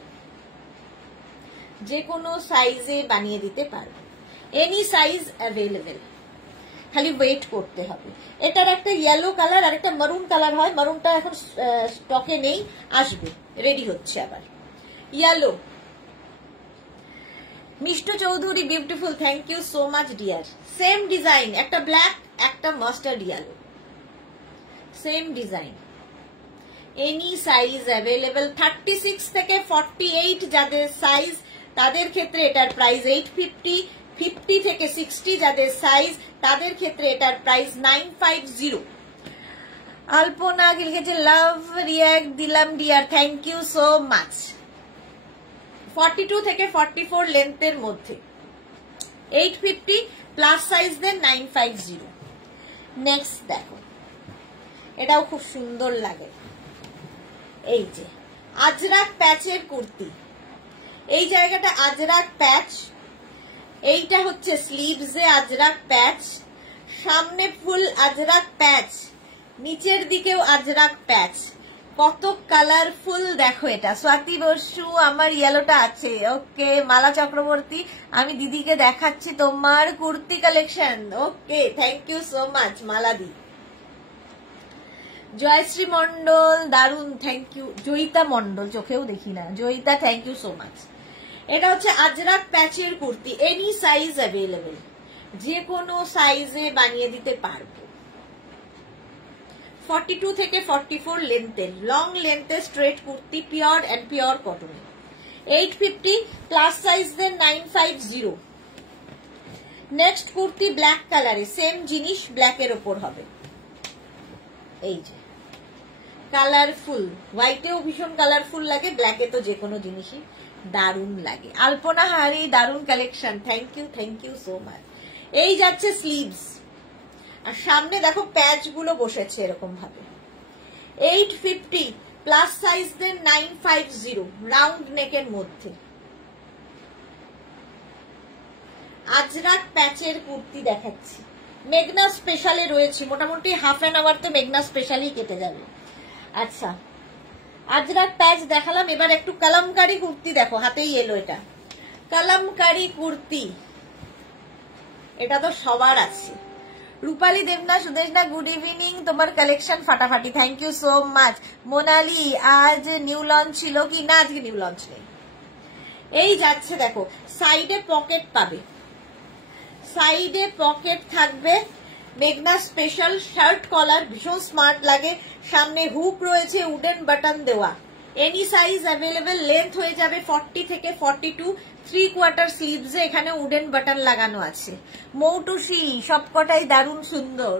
যে কোনো সাইজে বানিয়ে দিতে পারবে, এনি সাইজ অ্যাভেলেবেল, খালি ওয়েট করতে হবে। এটার একটা ইয়েলো কালার আর একটা মারুন কালার হয়, মারুনটা এখন স্টকে নেই, আসবে, রেডি হচ্ছে আবার। Yellow, Mishtu Chowdhury beautiful, thank you so much dear. Same design, একটা ব্ল্যাক একটা mustard yellow, same design, any size available. 36 থেকে 48 যাদের সাইজ তাদের ক্ষেত্রে এটার প্রাইস 850, 50 থেকে 60 যাদের সাইজ তাদের ক্ষেত্রে এটার প্রাইস 950। আলপনা লিখেছে লাভ রিয়াক্ট দিলাম dear, thank you so much. 42 থেকে 44 লেন্থের মধ্যে, 850 প্লাস সাইজদের 950। নেক্সট দেখো, এটাও খুব সুন্দর লাগে, এই যে আজরাক প্যাচের কুর্তি, এই জায়গাটা আজরাক প্যাচ, এইটা হচ্ছে স্লিভসে আজরাক প্যাচ, সামনে ফুল আজরাক প্যাচ, নিচের দিকেও আজরাক প্যাচ, কত কালারফুল দেখো। এটা স্বাতি বসু, আমার ইয়েলোটা আছে, ওকে। মালা চক্রবর্তী, আমি দিদিকে দেখাচ্ছি তোমার kurti collection, okay, thank you so much মালাদি। জয়শ্রী মন্ডল, দারুন, থ্যাংক ইউ। জয়িতা মন্ডল, চোখেও দেখি না, Joyita, thank you so much. এটা হচ্ছে আজরাক প্যাচের কুর্তি, এনি সাইজ অ্যাভেলেবেল, যে কোনো সাইজে বানিয়ে দিতে পারবো। 42 থেকে 44 লেন্থের, লং লেন্থের straight kurti, pure and pure cotton, 850 plus সাইজদের 950। নেক্সট কুর্তি ব্ল্যাক কালারে, সেম জিনিস ব্ল্যাকের ওপর হবে, এই যে কালারফুল, হোয়াইটেও ভীষণ কালারফুল লাগে, ব্ল্যাকে তো যে কোনো জিনিসই দারুণ লাগে। আলপনা হারি, দারুণ collection, thank you so much. এই যাচ্ছে স্লিভস, আর সামনে দেখো প্যাচ গুলো বসেছে এরকম ভাবে। 850 প্লাস সাইজদের 950 রাউন্ড নেকের মধ্যে আজরাক প্যাচের কুর্তি দেখাচ্ছি। মেঘনা স্পেশালে রয়েছে, মোটামুটি হাফ অ্যান আওয়ার তো মেঘনা স্পেশালই কেটে যাবে। আচ্ছা, আজরাক প্যাচ দেখালাম, এবার একটু কলমকারি কুর্তি দেখো, হাতেই এলো এটা কলমকারি কুর্তি, এটা তো সবার আছে। রূপালী দেবনা সুদেশনা গুড ইভিনিং, তোমার কালেকশন ফাটাফাটি, thank you so much. Monali আজ নিউ লঞ্চ ছিল কি না? আজকে নিউ লঞ্চ নেই। এই যাচ্ছে দেখো, সাইডে পকেট পাবে, সাইডে পকেট থাকবে, মেঘনা স্পেশাল শার্ট কলার, ভীষণ স্মার্ট লাগে, সামনে হুক রয়েছে, উডেন বাটন দেওয়া, এনি সাইজ অ্যাভেলেবেল, লেন্থ হয়ে যাবে 40 থেকে 42, 3/4 স্লিভসে এখানে উডেন বাটন লাগানো আছে। মৌটুসি সবকটাই দারুণ সুন্দর।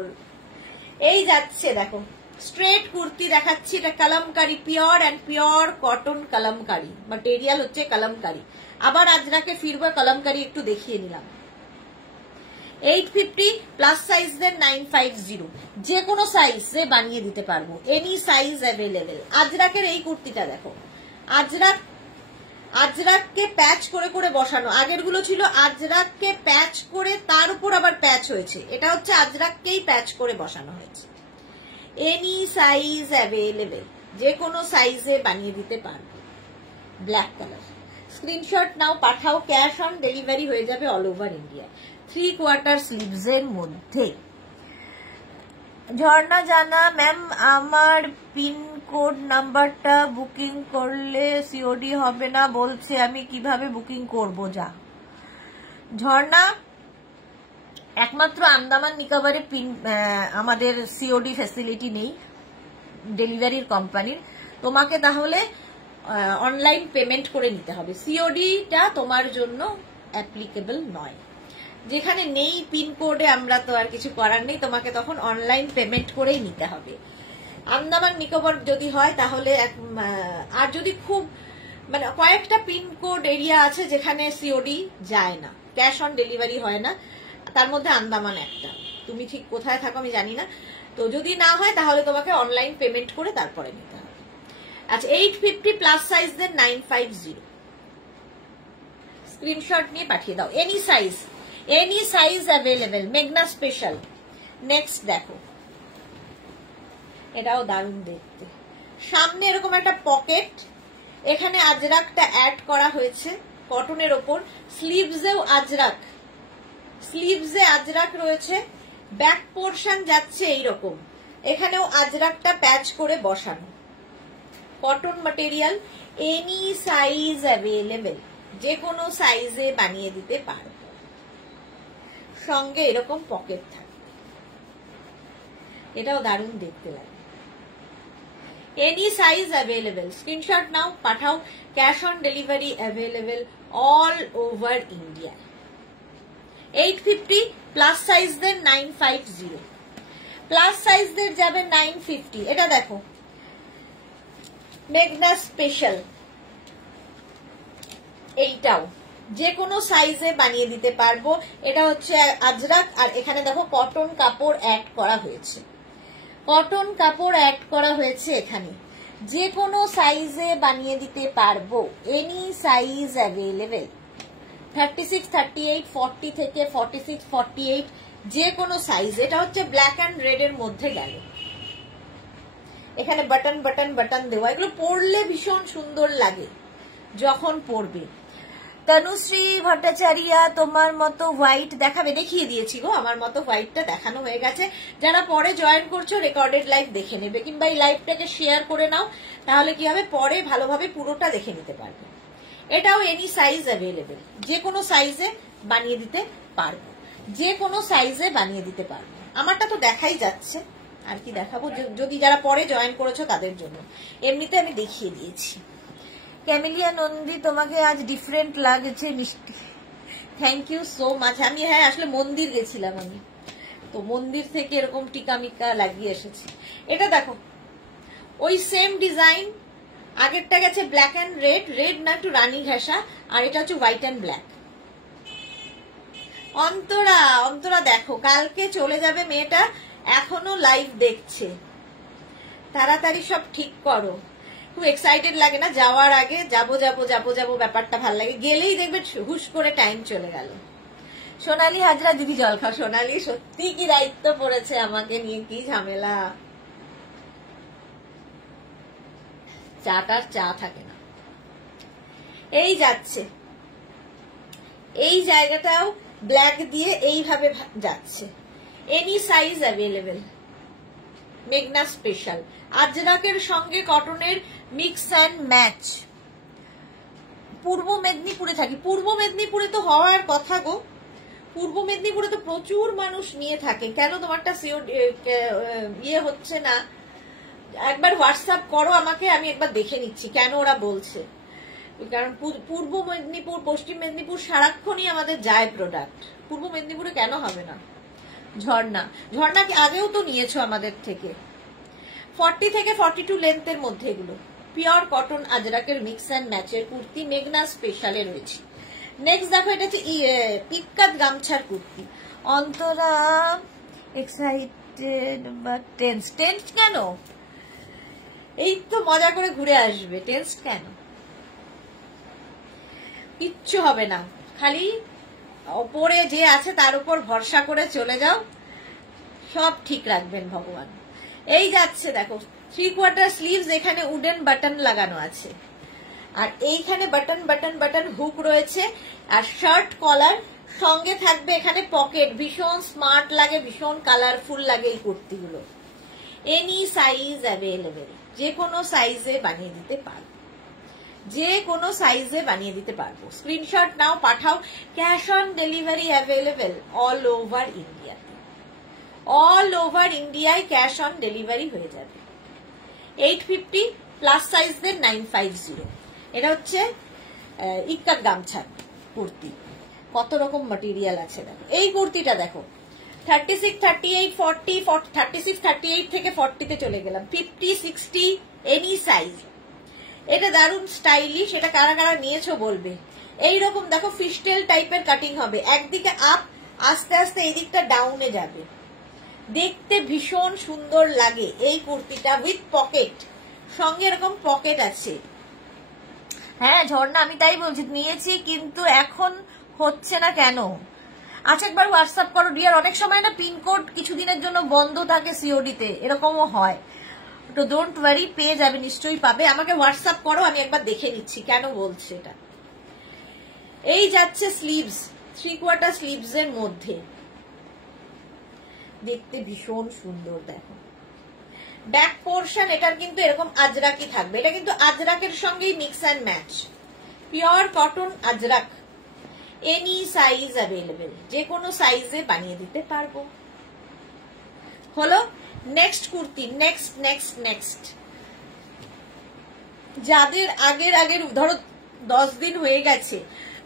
এই যাচ্ছে দেখো স্ট্রেট কুর্তি দেখাচ্ছি, এটা kalamkari, pure and pure cotton kalamkari, material হচ্ছে কলমকারি। আবার আজরাকে ফিরবো, কলমকারি একটু দেখিয়ে নিলাম। 850 প্লাস সাইজদের 950, যে কোনো সাইজে বানিয়ে দিতে পারবো, এনি সাইজ অ্যাভেলেবেল। আজরাকের এই কুর্তিটা দেখো, আজরাককে প্যাচ করে করে বসানো, আগের গুলো ছিল আজরাককে প্যাচ করে তার উপর আবার প্যাচ হয়েছে, এটা হচ্ছে আজরাককেই প্যাচ করে বসানো হয়েছে। এনি সাইজ অ্যাভেলেবেল, যে কোনো সাইজে বানিয়ে দিতে পারবো। ব্ল্যাক কালার, স্ক্রিনশট নাও, পাঠাও, ক্যাশ অন ডেলিভারি হয়ে যাবে অল ওভার ইন্ডিয়া। 3/4 স্লিভসের মধ্যে। ঝর্ণা জানা ম্যাম, আমার পিনকোড নাম্বারটা বুকিং করলে সিওডি হবে না বলছে, আমি কিভাবে বুকিং করব? যা ঝর্ণা, একমাত্র আন্দামান নিকোবরে আমাদের সিওডি ফ্যাসিলিটি নেই ডেলিভারির কোম্পানির, তোমাকে তাহলে অনলাইন পেমেন্ট করে নিতে হবে, সিওডিটা তোমার জন্য অ্যাপ্লিকেবল নয়। যেখানে নেই পিনকোডে আমরা তো আর কিছু করার নেই, তোমাকে তখন অনলাইন পেমেন্ট করেই নিতে হবে। আন্দামান নিকোবর যদি হয় তাহলে, আর যদি খুব কয়েকটা পিনকোড এরিয়া আছে যেখানে সিওডি যায় না, ক্যাশ অন ডেলিভারি হয় না, তার মধ্যে আন্দামান একটা। তুমি ঠিক কোথায় থাকো আমি জানি না, তো যদি না হয় তাহলে তোমাকে অনলাইন পেমেন্ট করে তারপরে নিতে হবে। আচ্ছা, 850 প্লাস সাইজদের 950, স্ক্রিনশট নিয়ে পাঠিয়ে দাও। এনি সাইজ অ্যাভেলেবেল, মেঘনা স্পেশাল। নেক্সট দেখো, এটাও দারুণ দেখতে, সামনে এরকম একটা পকেট, এখানে আজরাকটা অ্যাড করা হয়েছে কটনের ওপর, স্লিভসেও আজরাক, স্লিভসে আজরাক রয়েছে, ব্যাক পোর্শন যাচ্ছে এইরকম, এখানেও আজরাকটা প্যাচ করে বসানো, cotton material, any size available, যে কোনো সাইজে বানিয়ে দিতে পারো, সঙ্গে এরকম পকেট থাকে, এটাও দারুণ দেখতে লাগে। এনি সাইজ অ্যাভেলেবেল, স্ক্রিনশট নাও, পাঠাও, cash on delivery available all over India. 850 plus সাইজদের 950, প্লাস সাইজদের যাবে 950। এটা দেখো মেঘনা স্পেশাল, এইটাও যে কোনো সাইজে বানিয়ে দিতে পারবো, এটা হচ্ছে আজরাক, আর এখানে দেখো কটন কাপড় অ্যাড করা হয়েছে, কটন কাপড় অ্যাড করা হয়েছে এখানে, যে কোনো সাইজে বানিয়ে দিতে পারবো, এনি সাইজ অ্যাভেলেবেল। 36, 38, 40 থেকে 46, 48, যে কোনো সাইজ। এটা হচ্ছে ব্ল্যাক অ্যান্ড রেড এর মধ্যে গেল, এখানে বাটন বাটন বাটন দেওয়া, এগুলো পরলে ভীষণ সুন্দর লাগে যখন পরবে। তনুশ্রী ভট্টাচার্যা, তোমার মতো হোয়াইট দেখাবে? দেখিয়ে দিয়েছি গো, আমার মতো হোয়াইটটা দেখানো হয়ে গেছে। যারা পরে জয়েন করছো রেকর্ডেড লাইভ দেখে নেবে, কিংবা এই লাইভটাকে শেয়ার করে নাও, তাহলে কি হবে, পরে ভালোভাবে পুরোটা দেখে নিতে পারবে। এটাও এনি সাইজ অ্যাভেলেবেল, যে কোনো সাইজে বানিয়ে দিতে পারবো, যে কোনো সাইজে বানিয়ে দিতে পারবো। আমারটা তো দেখাই যাচ্ছে, আর কি দেখাবো, যদি যারা পরে জয়েন করেছো তাদের জন্য, এমনিতে আমি দেখিয়ে দিয়েছি। ক্যামেলিয়া নন্দী, তোমাকে আজ ডিফারেন্ট লাগছে মিষ্টি, থ্যাংক ইউ সো মাচ। আমি হ্যাঁ আসলে মন্দির গেছিলাম, আমি তো মন্দির থেকে এরকম টিকা মিকা লাগিয়ে এসেছি। এটা দেখো ওই সেম ডিজাইন, আগেরটা গেছে ব্ল্যাক অ্যান্ড রেড, রেড না একটু রানী ঘেঁষা, আর এটা হচ্ছে white and black. Antara, Antara দেখো কালকে চলে যাবে মেয়েটা, এখনো লাইভ দেখছে, তাড়াতাড়ি সব ঠিক করো। খুব এক্সাইটেড লাগে না যাওয়ার আগে? যাবো যাবো যাবো যাবো ব্যাপারটা ভাল লাগে, গেলেই দেখবে হুশ করে টাইম চলে গেল। সোনালী হাজরা দিদি জল খাও। সোনালী সত্যি কি দায়িত্ব পড়েছে আমাকে নিয়ে, কি ঝামেলা, চাটার চা থাকে না। এই যাচ্ছে, এই জায়গাটাও ব্ল্যাক দিয়ে এইভাবে যাচ্ছে। এনি সাইজ অ্যাভেলেবেল, মেঘনা স্পেশাল, আজরাকের সঙ্গে কটনের মিক্স অ্যান্ড ম্যাচ। পূর্ব মেদিনীপুরে থাকি, পূর্ব মেদিনীপুরে তো হওয়ার কথা গো, পূর্ব মেদিনীপুরে তো প্রচুর মানুষ নিয়ে থাকে, কেন তোমারটা ইয়ে হচ্ছে না? একবার হোয়াটসঅ্যাপ করো আমাকে, আমি একবার দেখে নিচ্ছি কেন ওরা বলছে। কারণ পূর্ব মেদিনীপুর পশ্চিম মেদিনীপুর সারাক্ষণই আমাদের যায় প্রোডাক্ট, পূর্ব মেদিনীপুরে কেন হবে না? ঝর্ণা, ঝর্ণা কি আগেও তো নিয়েছো আমাদের থেকে। 40 থেকে 42 লেন্থের মধ্যে এগুলো পিওর কটন আজরাকের মিক্স অ্যান্ড ম্যাচের কুর্তি, মেঘনা স্পেশালে রয়েছে। নেক্সট দেখো, এটা হচ্ছে ইক্কাত গামছার kurti. Antara excited but tense. Tense কেন? এই তো মজা করে ঘুরে আসবে, টেন্স কেন? কিচ্ছু হবে না, খালি ওপরে যে আছে তার উপর ভরসা করে চলে যাও, সব ঠিক রাখবেন ভগবান। এই যাচ্ছে দেখো 3/4 স্লিভস, এখানে উডেন বাটন লাগানো আছে, আর এইখানে বাটন বাটন বাটন হুক রয়েছে, আর শার্ট কলার সঙ্গে থাকবে এখানে পকেট। ভীষণ স্মার্ট লাগে, ভীষণ কালারফুল লাগে এই কুর্তিগুলো। এনি সাইজ অ্যাভেলেবেল, যে কোনো সাইজে বানিয়ে দিতে পারবো, যে কোনো সাইজে বানিয়ে দিতে পারবো। স্ক্রিনশট নাও, পাঠাও। Cash on delivery available all over India, all over ইন্ডিয়ায় ক্যাশ অন ডেলিভারি হয়ে যাবে। 850 প্লাস সাইজদের 950। এটা হচ্ছে ইক্কাত গামছার কুর্তি, কত রকম ম্যাটেরিয়াল আছে দেখো। এই কুর্তিটা দেখো 36, 38, 40, 36, 38 থেকে 40 তে চলে গেলাম, 50, 60 এনি সাইজ। এটা দারুণ স্টাইলিশ, এটা কারা কারা নিয়েছো বলবে। এইরকম দেখো ফিশটেল টাইপের কাটিং হবে, একদিকে আপ, আস্তে আস্তে এই দিকটা ডাউনে যাবে, দেখতে ভীষণ সুন্দর লাগে এই কুর্তিটা উইথ পকেট, সঙ্গে এরকম পকেট আছে। হ্যাঁ ঝর্ণা, আমি তাই বলছি, নিয়েছি কিন্তু এখন হচ্ছে না কেন? আচ্ছা একবার হোয়াটসঅ্যাপ করো ডিয়ার। অনেক সময় না পিনকোড কিছুদিনের জন্য বন্ধ থাকে সিওডিতে, এরকমও হয়, তো ডোন্ট ওয়ারি, পেয়ে যাবে, নিশ্চয়ই পাবে। আমাকে হোয়াটসঅ্যাপ করো, আমি একবার দেখে নিচ্ছি কেন বলছে এটা। এই যাচ্ছে স্লিভস, 3/4 স্লিভস এর মধ্যে, দেখতে ভীষণ সুন্দর দেখো। ব্যাক পোর্শন এটার কিন্তু এরকম আজরাকি থাকবে, এটা কিন্তু আজরাকের সঙ্গেই mix and match, pure cotton Ajrak. Any size available, যে কোনো সাইজে বানিয়ে দিতে পারবো। হলো next kurti, next next next. যাদের আগের ধরো 10 দিন হয়ে গেছে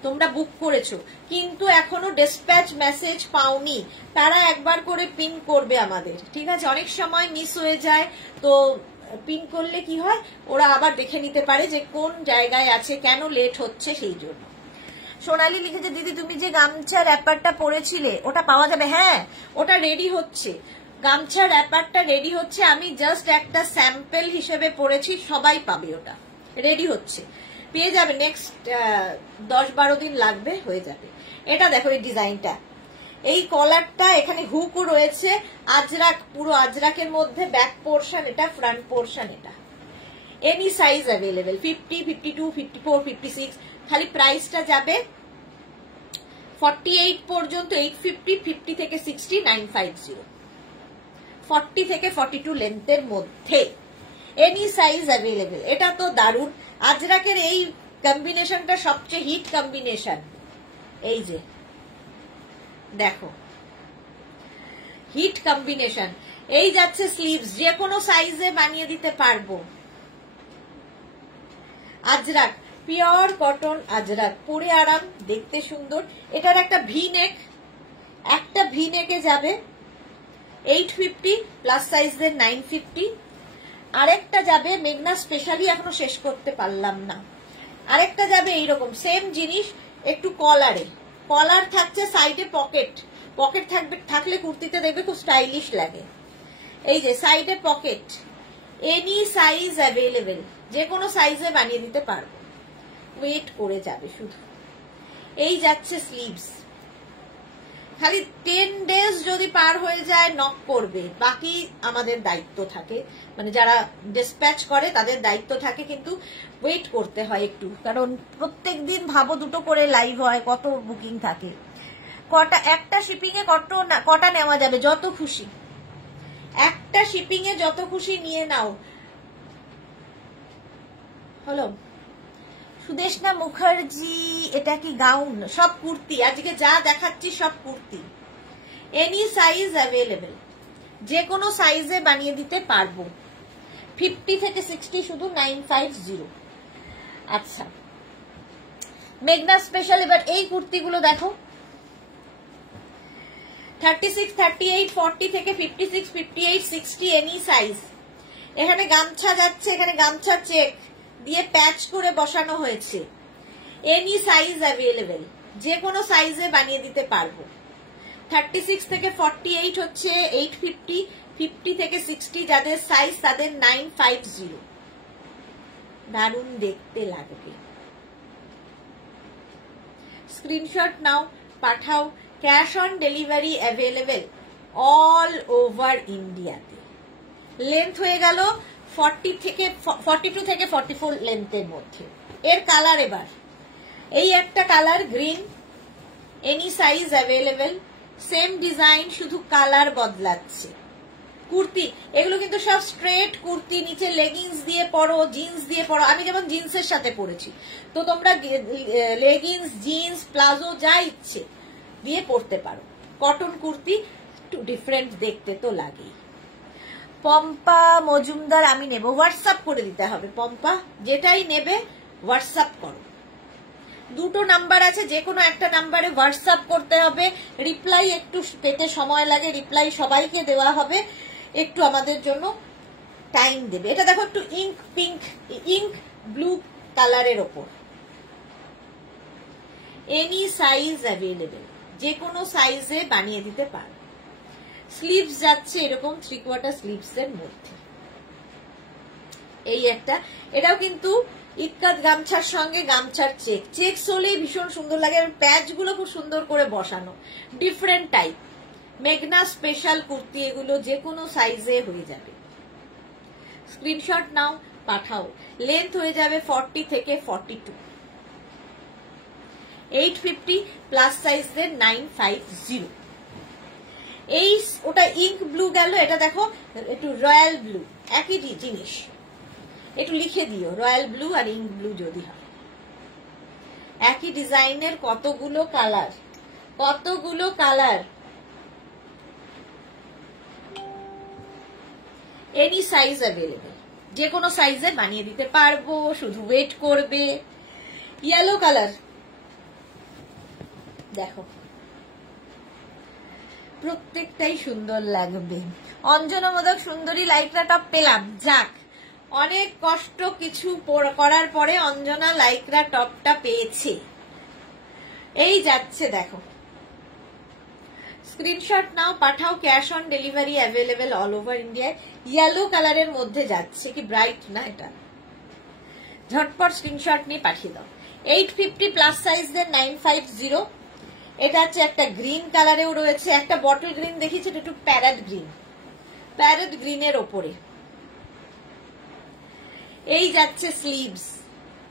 তোমরা বুক করেছো কিন্তু এখনো ডিসপ্যাচ মেসেজ পাওনি, তারা একবার করে পিন করবে আমাদের, ঠিক আছে? অনেক সময় মিস হয়ে যায়, তো পিন করলে কি হয়, ওরা আবার দেখে নিতে পারে যে কোন জায়গায় আছে, কেন লেট হচ্ছে, সেই জন্য। সোনালি লিখেছে, দিদি তুমি যে গামছার র্যাপারটা পরেছিলে ওটা পাওয়া যাবে? হ্যাঁ, ওটা রেডি হচ্ছে, গামছার র্যাপারটা রেডি হচ্ছে, আমি জাস্ট একটা স্যাম্পল হিসেবে পরেছি, সবাই পাবে, ওটা রেডি হচ্ছে, পেয়ে যাবে। নেক্সট 10-12 দিন লাগবে, হয়ে যাবে। এটা দেখো এই ডিজাইনটা, এই কলারটা, এখানে হুকও রয়েছে, আজরাক, পুরো আজরাকের মধ্যে ব্যাক পোর্শন এটা, ফ্রন্ট পোর্শন এটা। Any size available, 50, 52, 54, 56। খালি প্রাইসটা যাবে 48 পর্যন্ত, 850, 50 থেকে 60, 950, 40 থেকে 42 লেন্থের মধ্যে এনি সাইজ অ্যাভেলেবেল। এটা তো দারুণ, আজরাকের এই কম্বিনেশনটা সবচেয়ে হিট কম্বিনেশন। এই যে দেখো হিট কম্বিনেশন। এই যাচ্ছে স্লিভস, যে কোনো সাইজে বানিয়ে দিতে পারবো। আজরাক, পিওর কটন আজরাক, পরে আরাম, দেখতে সুন্দর। এটার একটা ভি নেক, একটা ভি নেকে যাবে 850, প্লাস সাইজের 950। আরেকটা যাবে মেঘনা স্পেশালি, এখনো শেষ করতে পারলাম না, আরেকটা যাবে এইরকম সেম জিনিস, একটু কলারে, কলার থাকছে, সাইডে পকেট, পকেট থাকলে কুর্তিতে দেখবে খুব স্টাইলিশ লাগে। এই যে সাইডে পকেট, এনি সাইজ অ্যাভেলেবেল, যে কোনো সাইজে বানিয়ে দিতে পারবো, ওয়েট করে যাবে শুধু। এই যাচ্ছে স্লিভস, খালি 10 ডেজ যদি পার হয়ে যায় নক করবে, বাকি আমাদের দায়িত্ব থাকে, মানে যারা ডিসপ্যাচ করে তাদের দায়িত্ব থাকে, কিন্তু ওয়েট করতে হয় একটু, কারণ প্রত্যেক দিন ভাবো 2টো করে লাইভ হয়, কত বুকিং থাকে, কটা একটা শিপিং এ কটা নেওয়া যাবে, যত খুশি একটা শিপিং এ যত খুশি নিয়ে নাও। হলো সুদেশনা মুখার্জি, এটা কি গাউন? সব কুর্তি, আজকে যা দেখাচ্ছি সব কুর্তি, এনি সাইজ অ্যাভেলেবেল, যে কোনো সাইজে বানিয়ে দিতে পারবো। 50 থেকে 60 শুধু 950। আচ্ছা, মেঘনা স্পেশাল। এবার এই কুর্তিগুলো দেখো, 36, 38, 40 থেকে 56, 58, 60 এনি সাইজ। এখানে গামছা যাচ্ছে, এখানে গামছা চেক দিয়ে প্যাচ করে বসানো হয়েছে, এনি সাইজ অ্যাভেলেবেল, যে কোনো সাইজে বানিয়ে দিতে পারবো। 36 থেকে 48 হচ্ছে 850, 50 থেকে 60 যাদের সাইজ তাদের 950। দারুণ দেখতে লাগবে। স্ক্রিনশট নাও, পাঠাও, cash on delivery available all over ইন্ডিয়াতে। লেন্থ হয়ে গেল 42 থেকে 44 লেন্থের মধ্যে। এর কালার, এবার এই একটা colour green, any size available, same design, শুধু কালার বদলাচ্ছে। কুর্তি এগুলো কিন্তু সব স্ট্রেট কুর্তি, নিচে লেগিংস দিয়ে পরো, জিন্স দিয়ে পরো। আমি যেমন জিন্সের সাথে পরেছি, তো তোমরা লেগিংস, জিন্স, প্লাজো যা ইচ্ছে দিয়ে পরতে পারো। কটন কুর্তি একটু ডিফারেন্ট দেখতে তো লাগেই। পম্পা মজুমদার আমি নেব, হোয়াটসঅ্যাপ করে দিতে হবে। পম্পা যেটাই নেবে হোয়াটসঅ্যাপ করো, 2টো নাম্বার আছে, যে কোনো একটা নাম্বারে হোয়াটসঅ্যাপ করতে হবে। রিপ্লাই একটু পেতে সময় লাগে, রিপ্লাই সবাইকে দেওয়া হবে, একটু আমাদের জন্য টাইম দেবে। এটা দেখো একটু ইঙ্ক পিঙ্ক, ইঙ্ক ব্লু কালারের ওপর, এনি সাইজ অ্যাভেলেবেল, যে কোনো সাইজে বানিয়ে দিতে পারো। স্লিভস যাচ্ছে এরকম 3/4 স্লিভস এর মধ্যে। এই একটা, এটাও কিন্তু ইক্কাত গামছার সঙ্গে গামছার চেক, চেকস হলেই ভীষণ সুন্দর লাগে, আর প্যাচ গুলো খুব সুন্দর করে বসানো, ডিফারেন্ট টাইপ। মেঘনা স্পেশাল কুর্তি এগুলো, যে কোনো সাইজে হয়ে যাবে। স্ক্রিনশট নাও, পাঠাও। লেন্থ হয়ে যাবে 40 থেকে 42, 850 প্লাস সাইজের 950। এই ওটা ইঙ্ক ব্লু গেল, এটা দেখো একটু রয়্যাল ব্লু, একই জিনিস, একটু লিখে দিও রয়্যাল ব্লু আর ইঙ্ক ব্লু যদি হয়। একই ডিজাইনের কতগুলো কালার, কতগুলো কালার, এনি সাইজ অ্যাভেলেবেল, যে কোনো সাইজে বানিয়ে দিতে পারবো, শুধু ওয়েট করবে। ইয়েলো কালার দেখো, প্রত্যেকটাই সুন্দর লাগবে। অঞ্জনা মোদক সুন্দরী লাইকরা টপ পেলাম, যাক, অনেক কষ্ট কিছু করার পরে অঞ্জনা লাইকরা টপটা পেয়েছে। এই যাচ্ছে দেখো, স্ক্রিনশট নাও, পাঠাও, cash on delivery available all over ইন্ডিয়ায়। ইয়েলো কালারের মধ্যে যাচ্ছে, কি ব্রাইট না এটা, ঝটপট স্ক্রিনশট নিয়ে পাঠিয়ে দাও। 850 প্লাস সাইজের 950। এটা হচ্ছে একটা গ্রিন কালারেও রয়েছে, একটা বটল গ্রিন দেখিয়েছি, একটু প্যারেট গ্রিন, প্যারেট গ্রিনের ওপরে। এই যাচ্ছে স্লিভস,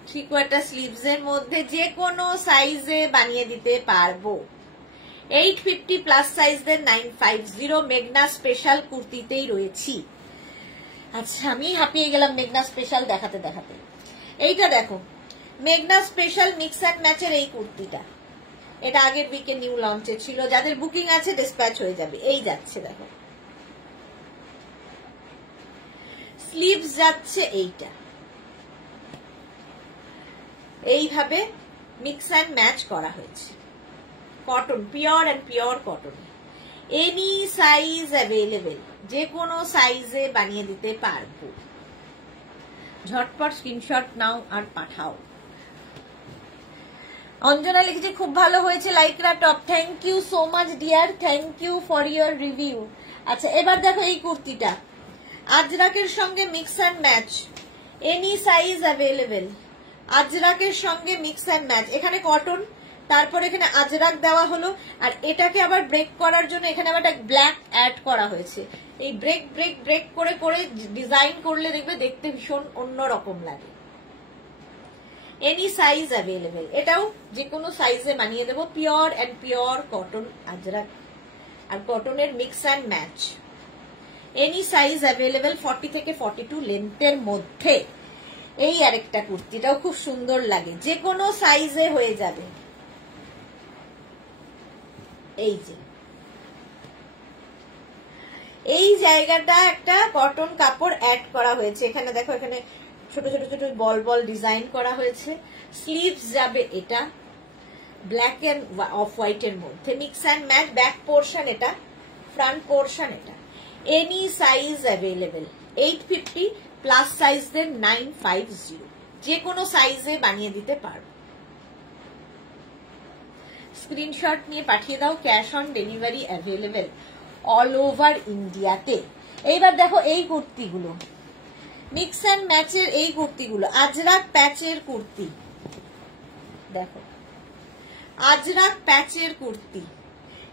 3/4 স্লিভস এর মধ্যে, যে কোনো সাইজে বানিয়ে দিতে পারবো। 850 প্লাস সাইজের 950। মেঘনা স্পেশাল কুর্তিতেই রয়েছি। আচ্ছা, আমি হাঁপিয়ে গেলাম মেঘনা স্পেশাল দেখাতে দেখাতে। এইটা দেখো, মেঘনা স্পেশাল মিক্স অ্যান্ড ম্যাচের এই কুর্তিটা, এটা আগের উইকে নিউ লঞ্চে ছিল, যাদের বুকিং আছে ডিসপ্যাচ হয়ে যাবে। এই যাচ্ছে দেখো, স্লিভস যাচ্ছে এইটা, এইভাবে মিক্স অ্যান্ড ম্যাচ করা হয়েছে। Cotton, pure and pure cotton, any size available, যে কোনো সাইজে বানিয়ে দিতে পারবো। ঝটপট স্ক্রিনশট নাও আর পাঠাও। অঞ্জনা লিখেছে খুব ভালো হয়েছে Lycra top, thank you so much dear, thank you for your review. আচ্ছা এবার দেখো এই কুর্তিটা আজরাকের সঙ্গে mix and match, any size available, আজরাকের সঙ্গে মিক্স অ্যান্ড ম্যাচ। এখানে কটন, তারপর এখানে আজরাক দেওয়া হলো, আর এটাকে আবার ব্রেক করার জন্য এখানে আবার একটা ব্ল্যাক অ্যাড করা হয়েছে। এই ব্রেক ব্রেক ব্রেক করে করে ডিজাইন করলে দেখবে দেখতে ভীষণ অন্যরকম লাগে। এনি সাইজ অ্যাভেলেবেল, এটাও যে কোনো সাইজে বানিয়ে দেবো। Pure and pure cotton Ajrakh আর কটনের mix and match. Any size available 40 থেকে 42 লেন্থের মধ্যে। এই আরেকটা কুর্তিটাও খুব সুন্দর লাগে, যে কোনো সাইজে হয়ে যাবে। এই যে এই জায়গাটা একটা কটন কাপড় অ্যাড করা হয়েছে, এখানে দেখো এখানে ছোট ছোট ছোট বল বল ডিজাইন করা হয়েছে। স্লিভস যাবে এটা ব্ল্যাক এন্ড অফ হোয়াইট এর মধ্যে, mix and match. Back portion এটা, ফ্রন্ট পোর্শন এটা। এনি সাইজ অ্যাভেলেবেল, 850 প্লাস সাইজদের 950, যে কোনো সাইজে বানিয়ে দিতে পারবো। স্ক্রিনশট নিয়ে পাঠিয়ে দাও, cash on delivery available all over ইন্ডিয়াতে। এইবার দেখো এই কুর্তিগুলো মিক্স অ্যান্ড ম্যাচের, এই কুর্তিগুলো আজরাক প্যাচের কুর্তি, দেখো আজরাক প্যাচের কুর্তি,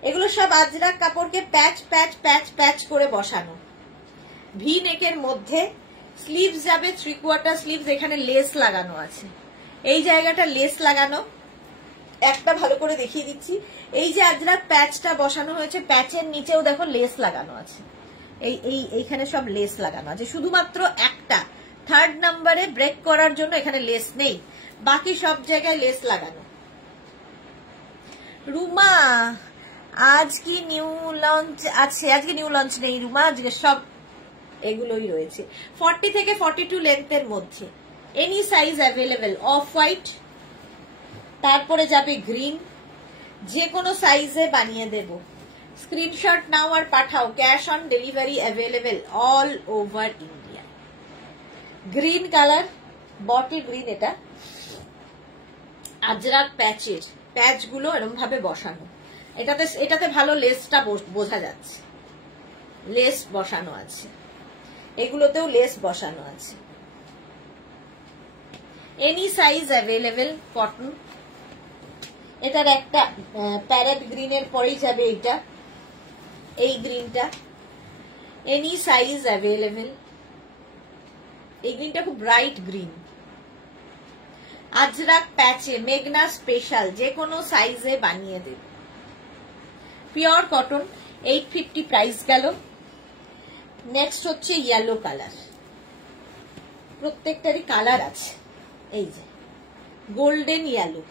এগুলো সব আজরাক কাপড়কে প্যাচ প্যাচ প্যাচ প্যাচ করে বসানো, ভি নেকের মধ্যে। স্লিভস যাবে 3/4 স্লিভস, এখানে লেস লাগানো আছে, এই জায়গাটা লেস লাগানো। একটা ভালো করে দেখিয়ে দিচ্ছি, এই যে আজরাক প্যাচটা বসানো হয়েছে, প্যাচের নিচেও দেখো লেস লাগানো আছে, এইখানে সব লেস লাগানো আছে। শুধুমাত্র একটা 3rd নাম্বারে ব্রেক করার জন্য এখানে লেস নেই, বাকি সব জায়গায় লেস লাগানো। রুমা আজ কি নিউ লঞ্চ আছে? আজকে নিউ লঞ্চ নেই রুমা, আজকে সব এগুলোই রয়েছে। 40 থেকে 42 লেন্থের মধ্যে, any size available. Off white, তারপরে যাবে গ্রিন, যে কোনো সাইজে বানিয়ে দেব। স্ক্রিনশট নাও আর পাঠাও, cash on delivery available all over India. Green colour, bottle green, এটা আজরাক প্যাচের, প্যাচগুলো এরকম ভাবে বসানো। এটাতে ভালো লেসটা বোঝা যাচ্ছে, লেস বসানো আছে, এগুলোতেও লেস বসানো আছে। Any size available cotton. এটার একটা প্যারেট গ্রিনের পরেই যাবে এইটা, এই গ্রিনটা। এনি সাইজ অ্যাভেলেবেল, এই গ্রিনটা খুব ব্রাইট গ্রিন। আজরাক প্যাচে মেঘনা স্পেশাল, যে কোনো সাইজে বানিয়ে দেব। পিওর কটন, 850 প্রাইস গেল। নেক্সট হচ্ছে ইয়েলো কালার, প্রত্যেকটারই কালার আছে, এই যে golden yellow.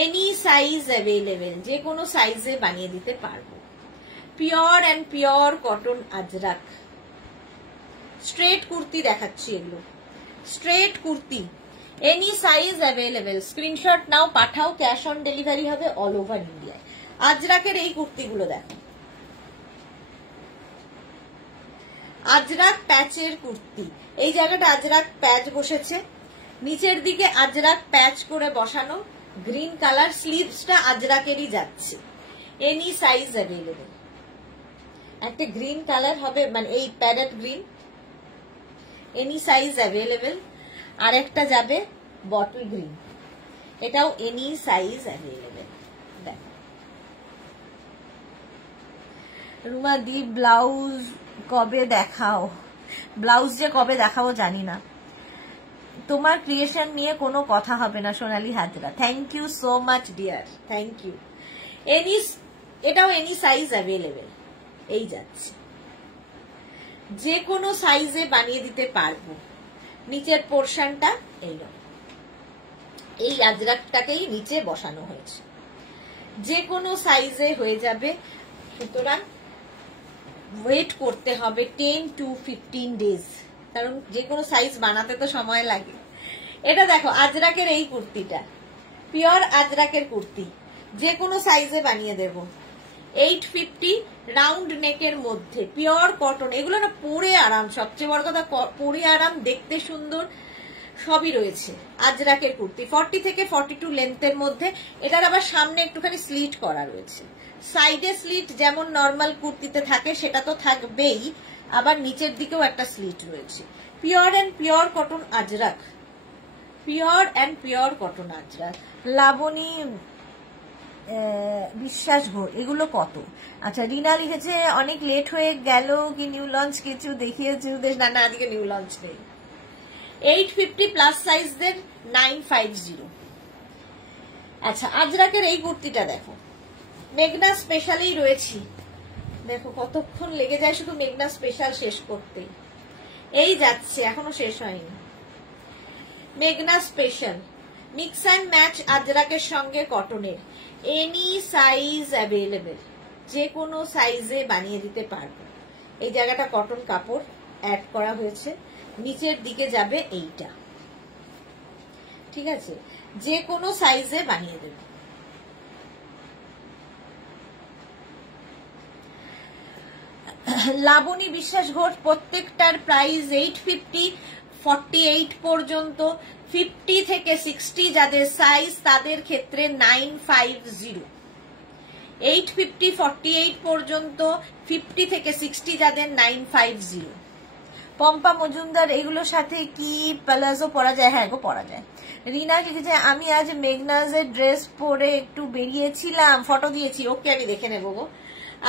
Any size available, যে কোনো সাইজে বানিয়ে দিতে পারবো। Pure and pure cotton Ajrak. Straight kurti দেখাচ্ছি, এগুলো straight kurti, any size available. Screenshot নাও পাঠাও, ক্যাশ অন ডেলিভারি হবে অল ওভার ইন্ডিয়ায়। আজরাকের এই কুর্তিগুলো দেখো, আজরাক প্যাচের কুর্তি, এই জায়গাটা আজরাক প্যাচ বসেছে, নিচের দিকে আজরাক প্যাচ করে বসানো, গ্রিন কালার। স্লিভসটা আজরাকেরই যাচ্ছে, এনি সাইজ অ্যাভেলেবেল। একটা গ্রিন কালার হবে, মানে এই parrot green, any size available. আর একটা যাবে বটল গ্রিন, এটাও এনি সাইজ অ্যাভেলেবেল। দেখো রুমা দি ব্লাউজ কবে দেখাও? ব্লাউজ যে কবে দেখাবো জানি না, তোমার ক্রিয়েশন নিয়ে কোনো কথা হবে না Sonali Hazra. Thank you so much dear, thank you. এটাও এনি সাইজ অ্যাভেলেবেল, এই যাচ্ছে, যে কোনো সাইজে বানিয়ে দিতে পারবো। নিচের পোর্শনটা এইরকম, এই আজরাকটাকেই নিচে বসানো হয়েছে, যে কোনো সাইজে হয়ে যাবে। সুতরাং ওয়েট করতে হবে 10 to 15 ডেজ, কারণ যে কোনো সাইজ বানাতে তো সময় লাগে। এটা দেখো আজরাকের এই কুর্তিটা, পিওর আজরাকের কুর্তি, যে কোনো সাইজে বানিয়ে দেব। 850 রাউন্ড নেকের মধ্যে, পিওর কটন। এগুলো না পরে আরাম, সবচেয়ে বড় কথা পরে আরাম, দেখতে সুন্দর, সবই রয়েছে। আজরাকের কুর্তি 40 থেকে 42 লেন্থের মধ্যে। এটার আবার সামনে একটুখানি স্লিট করা রয়েছে, সাইডে স্লিট যেমন নর্মাল কুর্তিতে থাকে সেটা তো থাকবেই, আবার নিচের দিকেও একটা স্লিট রয়েছে। Pure and pure cotton Ajrakh, pure and pure cotton Ajrakh. Labani Biswas Ghosh, এগুলো কত? আচ্ছা, রিনা লিখেছে অনেক লেট হয়ে গেল কি নিউ লঞ্চ কিছু দেখিয়েছে? না না, আজকে নিউ লঞ্চ নেই। 850 প্লাস সাইজদের 950। আচ্ছা, আজরাকের এই কুর্তিটা দেখো, মেঘনা স্পেশালেই রয়েছি। দেখো কতক্ষণ লেগে যায় শুধু মেঘনা স্পেশাল শেষ করতে, এই যাচ্ছে এখনো শেষ হয়নি। মেঘনা স্পেশাল মিক্স অ্যান্ড ম্যাচ আজরাকের সঙ্গে কটনের, এনি সাইজ অ্যাভেলেবেল, যে কোনো সাইজে বানিয়ে দিতে পারবো। এই জায়গাটা কটন কাপড় অ্যাড করা হয়েছে, নিচের দিকে যাবে এইটা, ঠিক আছে, যে কোনো সাইজে বানিয়ে দেবে। লাবণী বিশ্বাস ঘোষ, প্রত্যেকটার প্রাইস 850 48 পর্যন্ত, 50 থেকে 60 যাদের সাইজ তাদের ক্ষেত্রে 950। 850 48 পর্যন্ত, 50 থেকে 60 যাদের 950। পম্পা মজুমদার, এগুলোর সাথে কি প্লাজো পরা যায়? হ্যাঁ গো, পরা যায়। রিনা লিখেছে আমি আজ মেঘনাজের ড্রেস পরে একটু বেরিয়েছিলাম, ফটো দিয়েছি। ওকে, আমি দেখে নেবো গো,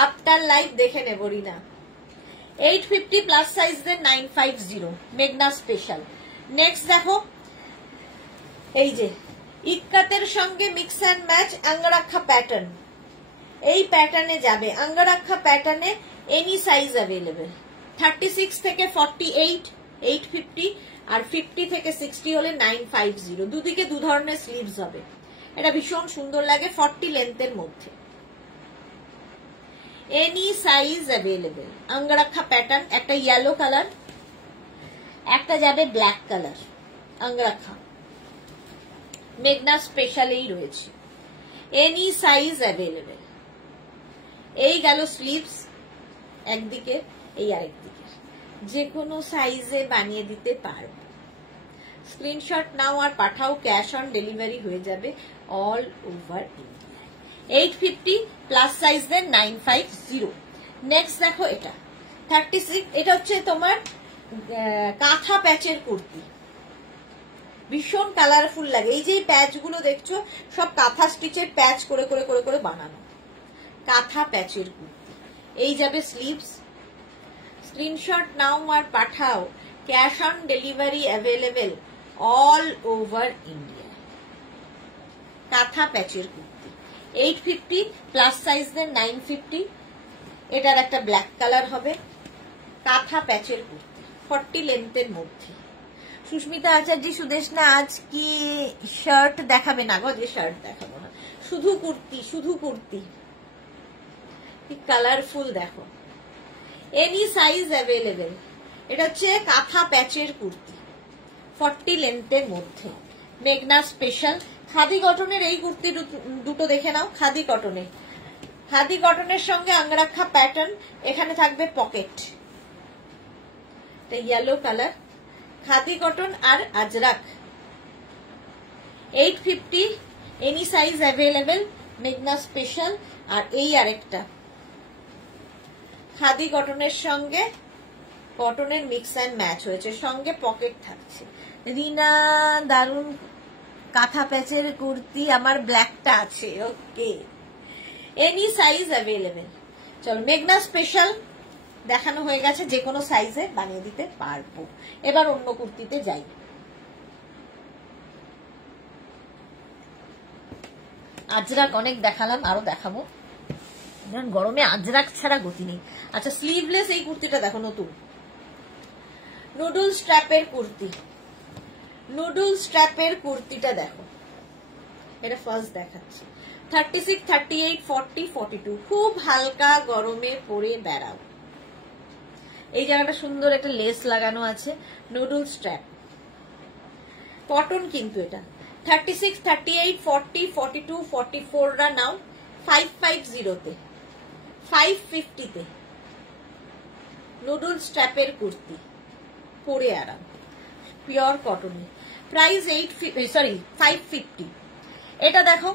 আফটার লাইভ দেখে নেবো রিনা। 850 প্লাস সাইজদের 950 মেঘনা স্পেশাল। নেক্সট দেখো, এই যে ইক্কাতের সঙ্গে মিক্স অ্যান্ড ম্যাচ আঙ্গরাক্ষা প্যাটার্ন, এই প্যাটার্নে যাবে। আঙ্গরাক্ষা প্যাটার্নে এনি সাইজ অ্যাভেলেবেল, 36 থেকে 48 850, আর 50 থেকে 60 হলে 950। দুদিকে দু ধরনের স্লিভস হবে, এটা ভীষণ সুন্দর লাগে, 40 লেন্থের মধ্যে। Any size available. Angrakha pattern, একটা ইয়েলো কালার, একটা যাবে ব্ল্যাক কালার। আঙ্গরাক্ষা মেঘনা স্পেশালেই রয়েছে, এনি সাইজ অ্যাভেলেবেল। এই গেল স্লিভস একদিকে, এই আরেকদিকে, যে কোনো সাইজে বানিয়ে দিতে পারবো। স্ক্রিনশট নাও আর পাঠাও, ক্যাশ অন ডেলিভারি হয়ে যাবে অল ওভার ইন্ডিয়া। 850 প্লাস সাইজদের 950। নেক্সট দেখো, এটা 36, এটা হচ্ছে তোমার কাঁথা প্যাচের কুর্তি, ভীষণ কালারফুল লাগে। এই যে প্যাচ গুলো দেখছো সব কাঁথা স্টিচের প্যাচ করে করে করে করে বানানো, কাঁথা প্যাচের কুর্তি। এই যাবে স্লিভস, স্ক্রিনশট নাও আর পাঠাও, cash on delivery available all over India. Kantha প্যাচের কুর্তি 850 প্লাস সাইজদের 950। এটার একটা ব্ল্যাক কালার হবে, কাঁথা প্যাচের কুর্তি, 40 লেন্থের মধ্যে। সুস্মিতা আচার্য, সুদেশনা আজ কি শার্ট দেখাবে? না গো, যে শার্ট দেখাবো না, শুধু কুর্তি, শুধু কুর্তি। কালারফুল দেখো, এনি সাইজ অ্যাভেলেবেল। এটা হচ্ছে কাঁথা প্যাচের কুর্তি, 40 লেন্থের মধ্যে, মেঘনা স্পেশাল। খাদি কটনের এই কুর্তি দুটো দেখে নাও, খাদি কটনে, খাদি কটনের সঙ্গে আঙ্গরাক্ষা প্যাটার্ন, এখানে থাকবে pocket, yellow colour, khadi cotton আর আজরাক। 850, এনি সাইজ অ্যাভেলেবেল, মেঘনা স্পেশাল। আর এই আরেকটা খাদি কটনের সঙ্গে কটনের মিক্স অ্যান্ড ম্যাচ হয়েছে, সঙ্গে পকেট থাকছে। রিনা, দারুন কাঁথা প্যাচের কুর্তি, আমার ব্ল্যাকটা আছে। ওকে, এনি সাইজ অ্যাভেলেবেল। চলো, মেঘনা স্পেশাল দেখানো হয়ে গেছে, যে কোনো সাইজে বানিয়ে দিতে পারবো। এবার অন্য কুর্তিতে যাই। আজরাক অনেক দেখালাম, আরো দেখাবো, গরমে আজরাক ছাড়া গতি নেই। আচ্ছা, স্লিভলেস এই কুর্তিটা দেখো, নতুন নুডল স্ট্র্যাপের কুর্তি, নুডল স্ট্র্যাপের কুর্তিটা দেখো, এটা ফার্স্ট দেখাচ্ছি। 36 38 40 42, খুব হালকা গরমে পরে বেড়াও। এই জায়গাটা সুন্দর একটা লেস লাগানো আছে, নুডল স্ট্র্যাপ, কটন কিন্তু এটা। 36 38 40 42 44 রা নাও 550 তে, 550 তে নুডল স্ট্র্যাপের কুর্তি, পরে আরাম, পিওর কটনে। প্রাইস 550। এটা দেখো,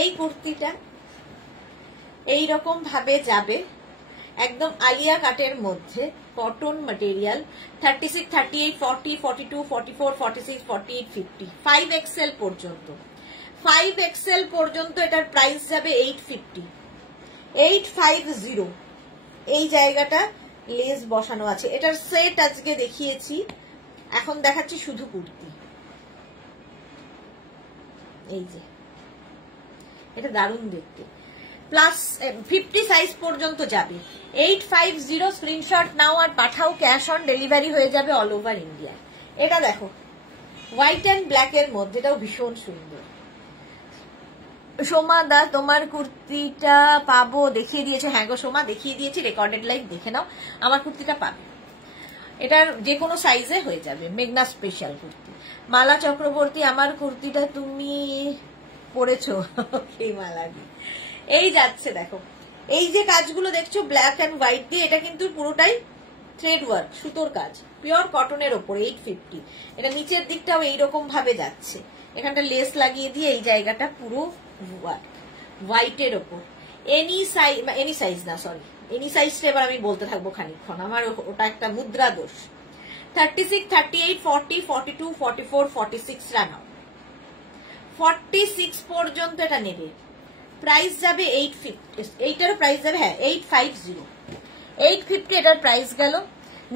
এই কুর্তিটা এইরকম ভাবে যাবে, একদম আলিয়া কাটের মধ্যে, কটন ম্যাটেরিয়াল, 36, 38, 40, 42, 44, 46, 48, 50, 5XL পর্যন্ত। 5XL পর্যন্ত এটার প্রাইস যাবে 850, 850। এই জায়গাটা লেস বসানো আছে। এটার সেট আজকে দেখিয়েছি, এখন দেখাচ্ছি শুধু কুর্তি। এই যে এটা দারুণ দেখতে, প্লাস 50 সাইজ পর্যন্ত যাবে। 850 স্ক্রিনশট নাও আর পাঠাও, ক্যাশ অন ডেলিভারি হয়ে যাবে অল ওভার ইন্ডিয়া। এটা দেখো হোয়াইট অ্যান্ড ব্ল্যাক এর মধ্যে, এটাও ভীষণ সুন্দর। সোমা দা তোমার কুর্তিটা পাবো, দেখিয়ে দিয়েছে। হ্যাঁ গো সোমা, দেখিয়ে দিয়েছি, রেকর্ডেড লাইভ দেখে নাও, আমার কুর্তিটা পাবে। এটার যে কোনো সাইজে হয়ে যাবে, মেঘনা স্পেশাল কুর্তি। মালা চক্রবর্তী, আমার কুর্তিটা তুমি পরেছো? মালা দি এই যাচ্ছে, দেখো এই যে কাজগুলো দেখছো ব্ল্যাক অ্যান্ড হোয়াইট দিয়ে, এটা কিন্তু পুরোটাই থ্রেড ওয়ার্ক, সুতোর কাজ, পিওর কটনের ওপর। 850। এটা নিচের দিকটাও এইরকম ভাবে যাচ্ছে, এখানটা লেস লাগিয়ে দিয়ে এই জায়গাটা পুরো হোয়াইটের ওপর। এনি সাইজটা এবার আমি বলতে থাকবো খানিকক্ষণ, আমার ওটা একটা মুদ্রা দোষ। 36, 38, 40, 42, 44, 46 রান আউট। 46 পর্যন্ত এটা নেবে, প্রাইস যাবে 850। এইটারও প্রাইস যাবে, হ্যাঁ 850, 850 এটার প্রাইস গেল।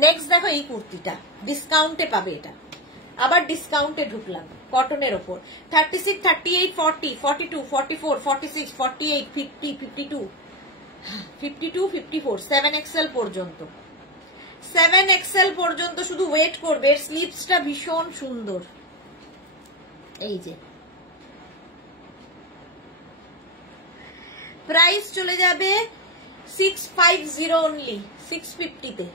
নেক্সট দেখো এই কুর্তিটা ডিসকাউন্টে পাবে, এটা আবার ডিসকাউন্টে ঢুকলাম, কটনের ওপর। 36, 38, 40, 42, 44, 46, 48, 50, 52, 52, 54, 7XL পর্যন্ত। 7XL পর্যন্ত শুধু ওয়েট করবে। এর স্লিভসটা ভীষণ সুন্দর, এই যে প্রাইস চলে যাবে 650 অনলি, 650 তে।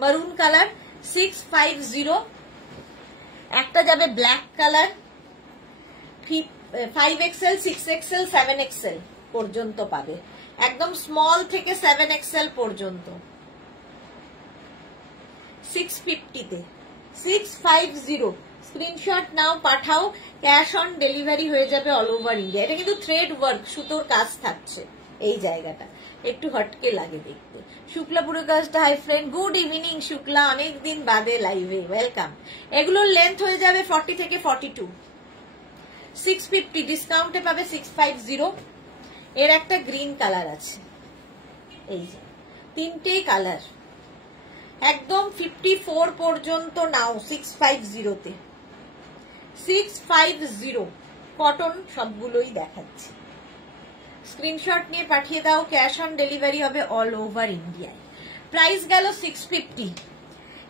মারুন কালার 650। একটা যাবে black colour, 5XL, 6XL, 7XL পর্যন্ত পাবে, একদম স্মল থেকে 7XL পর্যন্ত। 650 তে, 650। স্ক্রিনশট নাও পাঠাও, ক্যাশ অন ডেলিভারি হয়ে যাবে অল ওভার ইন্ডিয়া। এটা কিন্তু থ্রেড ওয়ার্ক, সুতোর কাজ থাকছে। এই জায়গাটা একটু হটকে লাগে দেখতে। শুক্লা পুরকাজটা, hi friend, good evening Shukla, অনেকদিন বাদে লাইভে, ওয়েলকাম। এগুলোর লেন্থ হয়ে যাবে 40 থেকে 42। 650 ডিসকাউন্টে পাবে 650। এর একটা গ্রিন কালার আছে, এই যে তিনটেই কালার, একদম 54 পর্যন্ত নাও 650 তে। 650 কটন, সবগুলোই দেখাচ্ছে। স্ক্রিনশট নিয়ে পাঠিয়ে দাও, ক্যাশ অন ডেলিভারি হবে অল ওভার ইন্ডিয়ায়। প্রাইস গেল 650।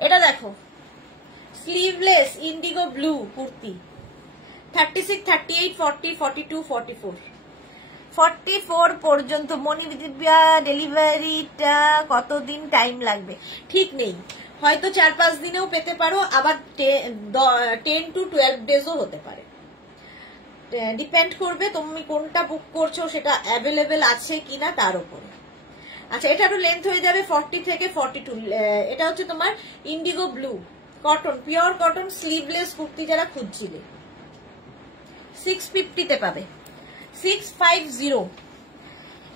এটা দেখো স্লিভলেস ইন্ডিগো ব্লু কুর্তি, 36, 38, 40, 42, 44, 44 পর্যন্ত। মনিবিদ্যা ডেলিভারিটা কতদিন টাইম লাগবে ঠিক নেই, হয়তো 4-5 দিনেও পেতে পারো, আবার 10 to 12 ডেজও হতে পারে। ডিপেন্ড করবে তুমি কোনটা বুক করছো, সেটা অ্যাভেলেবেল আছে কিনা তার উপরে। আচ্ছা, এটারও লেন্থ হয়ে যাবে 40 থেকে 42। এটা হচ্ছে তোমার Indigo blue cotton, pure cotton, sleeveless kurti যারা খুঁজছিলে, 650 তে পাবে। 650।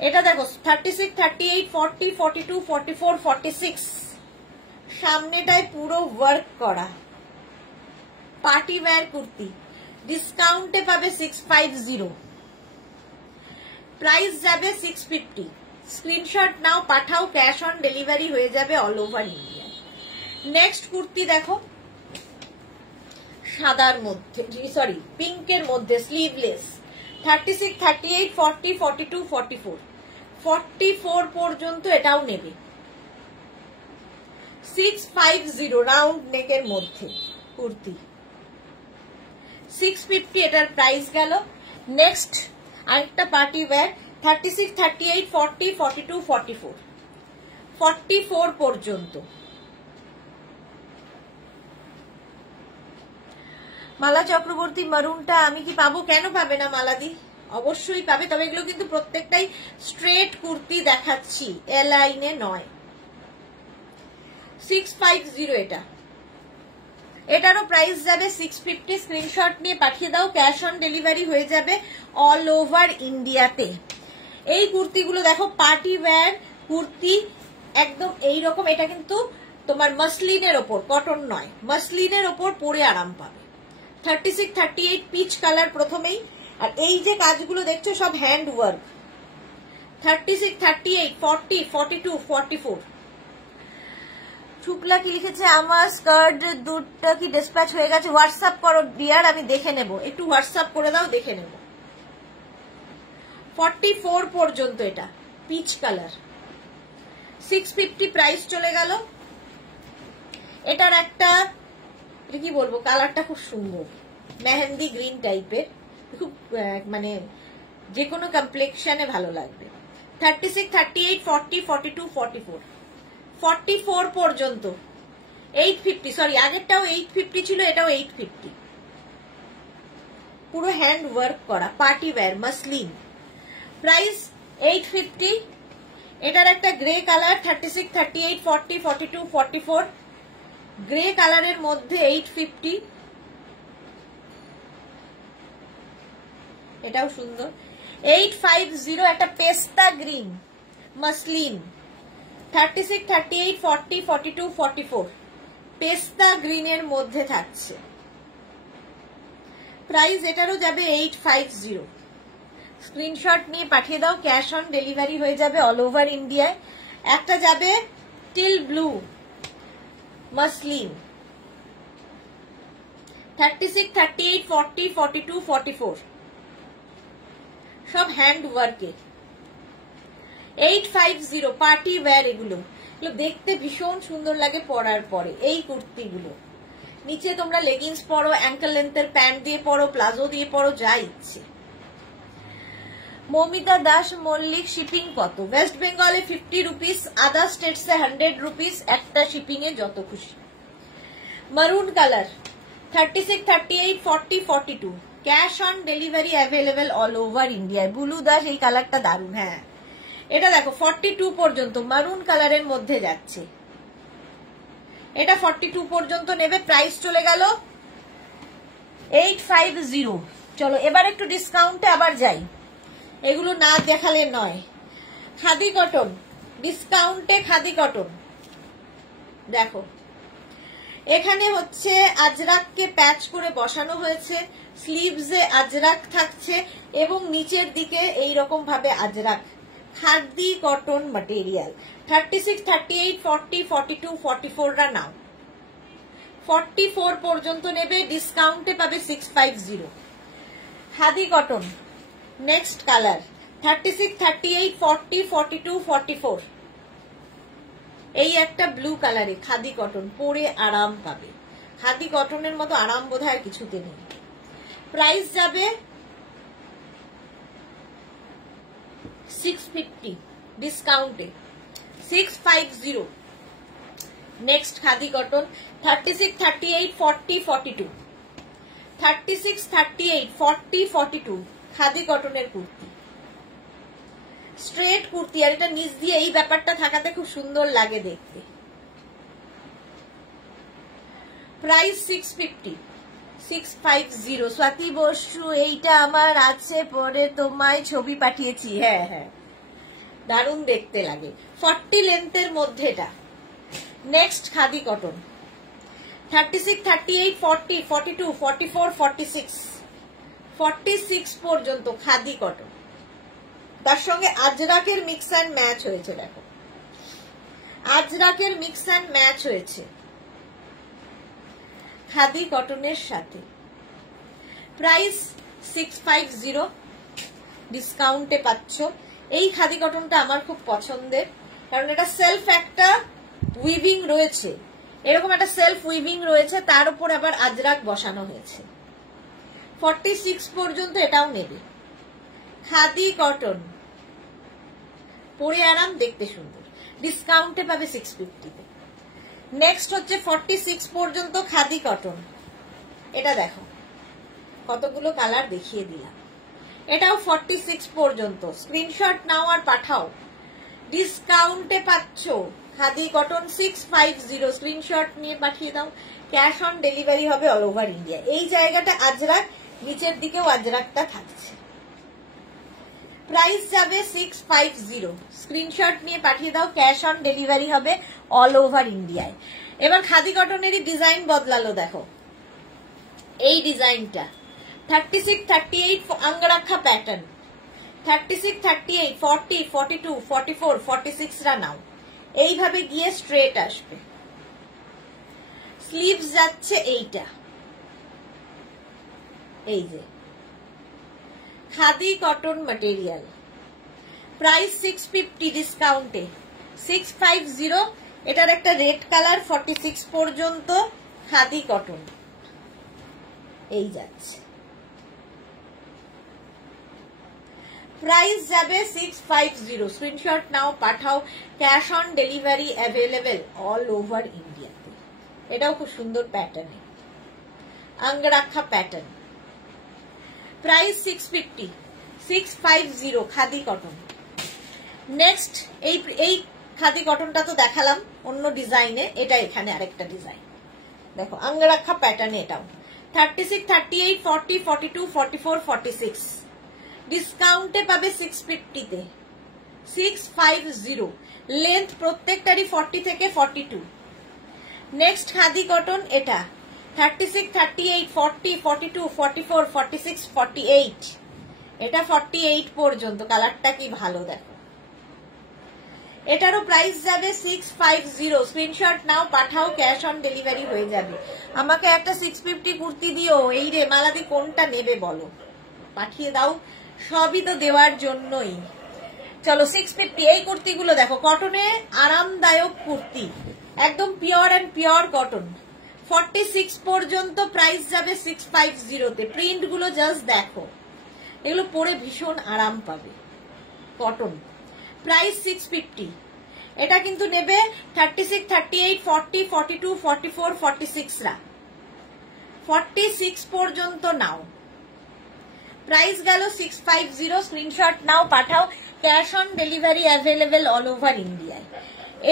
এটা দেখো 36, 38, 40, 42, 44, 46, সামনেটায় পুরো ওয়ার্ক করা পার্টি ওয়্যার কুর্তি, ডিসকাউন্টে পাবে 650। প্রাইস যাবে 650। স্ক্রিনশট নাও পাঠাও, ক্যাশ অন ডেলিভারি হয়ে যাবে all over India. Next kurti দেখো সাদার মধ্যে, সরি পিঙ্কের মধ্যে, স্লিভলেস, 36, 38, 40, 42, 44, 44 পর্যন্ত এটাও নেবে। 650 রাউন্ড নেকের মধ্যে কুর্তি, 650 এটার প্রাইস গেল। নেক্সট আরেকটা পার্টি ওয়্যার, 36, 38, 40, 42, 44, 44 পর্যন্ত। মালা চক্রবর্তী, মারুনটা আমি কি পাবো? কেন পাবে না মালাদি, অবশ্যই পাবে। তবে এগুলো কিন্তু প্রত্যেকটাই স্ট্রেট কুর্তি দেখাচ্ছি, এ লাইনে নয়। 650 এটা। এটারও প্রাইস যাবে 650। স্ক্রিনশট নিয়ে পাঠিয়ে দাও, ক্যাশ অন ডেলিভারি হয়ে যাবে অল ওভার ইন্ডিয়াতে। এই কুর্তিগুলো দেখো পার্টি ওয়্যার কুর্তি, একদম এইরকম। এটা কিন্তু তোমার মাসলিনের ওপর, কটন নয়, মাসলিনের ওপর পরে আরাম পাবে। 36, 38 পিচ কালার প্রথমেই। আর এই যে কাজগুলো দেখছো সব হ্যান্ড ওয়ার্ক। 36, 38, 40, 42, 44। শুক্লা কি লিখেছে, আমার স্কার্ট দুটো কি ডিসপ্যাচ হয়ে গেছে? হোয়াটসঅ্যাপ করো ডিয়ার, আমি দেখে নেব, একটু হোয়াটসঅ্যাপ করে দাও, দেখে নেব। 44 পর্যন্ত এটা পিচ কালার, 650 প্রাইস চলে গেল। এটার একটা কি বলবো, কালারটা খুব সুন্দর, মেহেন্দি গ্রিন টাইপের, খুব মানে যে কোনো কমপ্লেক্সনে ভালো লাগবে। 36, 38, 40, 42, 44, 44 পর্যন্ত 850। সরি, আগেরটাও 850 ছিল, এটাও 850। পুরো হ্যান্ড ওয়ার্ক করা পার্টি ওয়্যার মাসলিন, প্রাইস 850। এটার একটা গ্রে কালার, 36, 38, 40, 42, 44, গ্রে কালারের মধ্যে 850। এটাও সুন্দর। 850 একটা পেস্তা গ্রিন মাসলিন, 36, 38, 40, 42, 44, পেস্তা গ্রিনের মধ্যে থাকছে। প্রাইস এটারও যাবে 850। স্ক্রিনশট নিয়ে পাঠিয়ে দাও, ক্যাশ অন ডেলিভারি হয়ে যাবে অল ওভার ইন্ডিয়ায়। একটা যাবে টিল ব্লু মাসলিন, 36, 38, 40, 42, 44, সব হ্যান্ড ওয়ার্কে। 850 party wear. এগুলো দেখতে ভীষণ সুন্দর লাগে পরার পরে। এই কুর্তিগুলো নিচে তোমরা লেগিংস পরো, অ্যাঙ্কেল লেন্থের প্যান্ট দিয়ে পরো, প্লাজো দিয়ে পরো, যা ইচ্ছে। মমিতা দাস মল্লিক, শিপিং কত? ওয়েস্ট বেঙ্গলে 50 রুপিস, আদার স্টেটসে 100 রুপিস, একটা শিপিং এ যত খুশি। মারুন colour, 36, 38, 40, 42, cash on delivery available all over ইন্ডিয়ায়। বুলু দাস, এই কালারটা দারুন। হ্যাঁ, এটা দেখো 42 পর্যন্ত মারুন কালারের মধ্যে যাচ্ছে। এটা 42 পর্যন্ত নেবে, প্রাইস চলে গেল 850। চলো এবার একটু ডিসকাউন্টে আবার যাই, এগুলো না দেখালে নয়। খাদি কটন, ডিসকাউন্টে খাদি কটন দেখো। এখানে হচ্ছে আজরাককে প্যাচ করে বসানো হয়েছে, স্লিভসে আজরাক থাকছে এবং নিচের দিকে এইরকম ভাবে আজরাক। Khadi cotton material. 36, 38, 40, 42, 44 রা নাও। 44 পর্যন্ত নেবে, ডিসকাউন্টে পাবে 650। খাদি কটন নেক্সট কালার, 36, 38, 40, 42, 44, এই একটা ব্লু কালারে খাদি কটন, পরে আরাম পাবে। খাদি কটনের মতো আরাম বোধহয় কিছুতে নেই। প্রাইস যাবে 650, ডিসকাউন্টে 650। নেক্সট খাদি কটন, 36, 38, 40, 42, 36, 38, 40, 42, খাদি কটনের কুর্তি, স্ট্রেট কুর্তি। আর এটা নিচ দিয়ে এই ব্যাপারটা থাকাতে খুব সুন্দর লাগে দেখতে। প্রাইস 650, 650। স্বাতি বসু, এইটা আমার আছে, পরে তোমায় ছবি পাঠিয়েছি। হ্যাঁ হ্যাঁ, দারুণ দেখতে লাগে, 40 লেন্থের মধ্যে এটা। নেক্সট খাদি কটন, 36, 38, 40, 42, 44, 46, 46 পর্যন্ত খাদি কটন। তার সঙ্গে আজরাকের মিক্স অ্যান্ড ম্যাচ হয়েছে। দেখো আজরাকের মিক্স অ্যান্ড ম্যাচ হয়েছে খাদি কটনের সাথে। প্রাইস 650, ডিসকাউন্টে পাচ্ছ। এই খাদি কটনটা আমার খুব পছন্দের, কারণ এটা সেলফ একটা উইভিং রয়েছে, এরকম একটা সেলফ উইভিং রয়েছে, তার উপর আবার আজরাক বসানো হয়েছে। 46 পর্যন্ত এটাও নেবে। খাদি কটন, পরে আরাম, দেখতে সুন্দর, ডিসকাউন্টে পাবে 650-তে। নেক্সট হচ্ছে 46 পর্যন্ত খাদি কটন। এটা দেখো কতগুলো কালার দেখিয়ে দিলাম। এটাও 46 পর্যন্ত। স্ক্রিনশট নাও আর পাঠাও, ডিসকাউন্টে পাচ্ছ। খাদি কটন 650, স্ক্রিনশট নিয়ে পাঠিয়ে দাও, ক্যাশ অন ডেলিভারি হবে অল ওভার ইন্ডিয়া। এই জায়গাটা আজরাক, নিচের দিকেও আজরাকটা থাকছে। প্রাইস যাবে 650। স্ক্রিনশট নিয়ে পাঠিয়ে দাও, ক্যাশ অন ডেলিভারি হবে অল ওভার ইন্ডিয়ায়। এবার খাদি কটনেরই ডিজাইন বদলালো, দেখো এই ডিজাইনটা 36, 38 আঙ্গরাক্ষা প্যাটার্ন, 36, 38, 40, 42, 44, 46 রা নাও। এইভাবে গিয়ে স্ট্রেট আসবে। স্লিভস যাচ্ছে এইটা, এই যে খাদি কটন ম্যাটেরিয়াল। প্রাইস 650 ডিসকাউন্টে 650। এটার একটা রেড কালার 46 পর্যন্ত খাদি কটন এই যাচ্ছে। প্রাইস যাবে 650। স্ক্রিনশট নাও, পাঠাও, cash on delivery available all over ইন্ডিয়াতে। এটাও খুব সুন্দর প্যাটার্নে, angrakha pattern. Price 650, 650 khadi cotton. Next এই খাদি কটনটা তো দেখালাম অন্য ডিজাইনে, এটা এখানে আরেকটা ডিজাইন দেখো, আঙ্গরাক্ষা প্যাটার্নে। এটাও 36, 38, 40, 42, 44, 46 ডিসকাউন্টে পাবে 650-তে। 650 লেন্থ প্রত্যেকটারই 40 থেকে 42। নেক্সট খাদি কটন, এটা 36, 38, 40, 42, 44, 46, 48। এটা 48 পর্যন্ত। কালারটা কি ভালো দেখো। এটারও প্রাইস যাবে 650। স্ক্রিনশট নাও, পাঠাও, ক্যাশ অন ডেলিভারি হয়ে যাবে। আমাকে একটা 650 কুর্তি দিও। এই রে মালাদি, কোনটা নেবে বলো, পাঠিয়ে দাও। সবই তো দেওয়ার জন্যই। চলো 650। এই কুর্তিগুলো দেখো, কটনে আরামদায়ক কুর্তি, একদম পিওর অ্যান্ড পিওর কটন। 46 পর্যন্ত প্রাইস যাবে 650-তে। প্রিন্ট গুলো জাস্ট দেখো, এগুলো পরে ভীষণ আরাম পাবে, কটন। প্রাইস 650। এটা কিন্তু নেবে 36, 38, 40, 42, 44, 46 রা। 46 পর্যন্ত নাও। প্রাইস গেল 650। স্ক্রিনশট নাও, পাঠাও, cash on delivery available all over ইন্ডিয়ায়।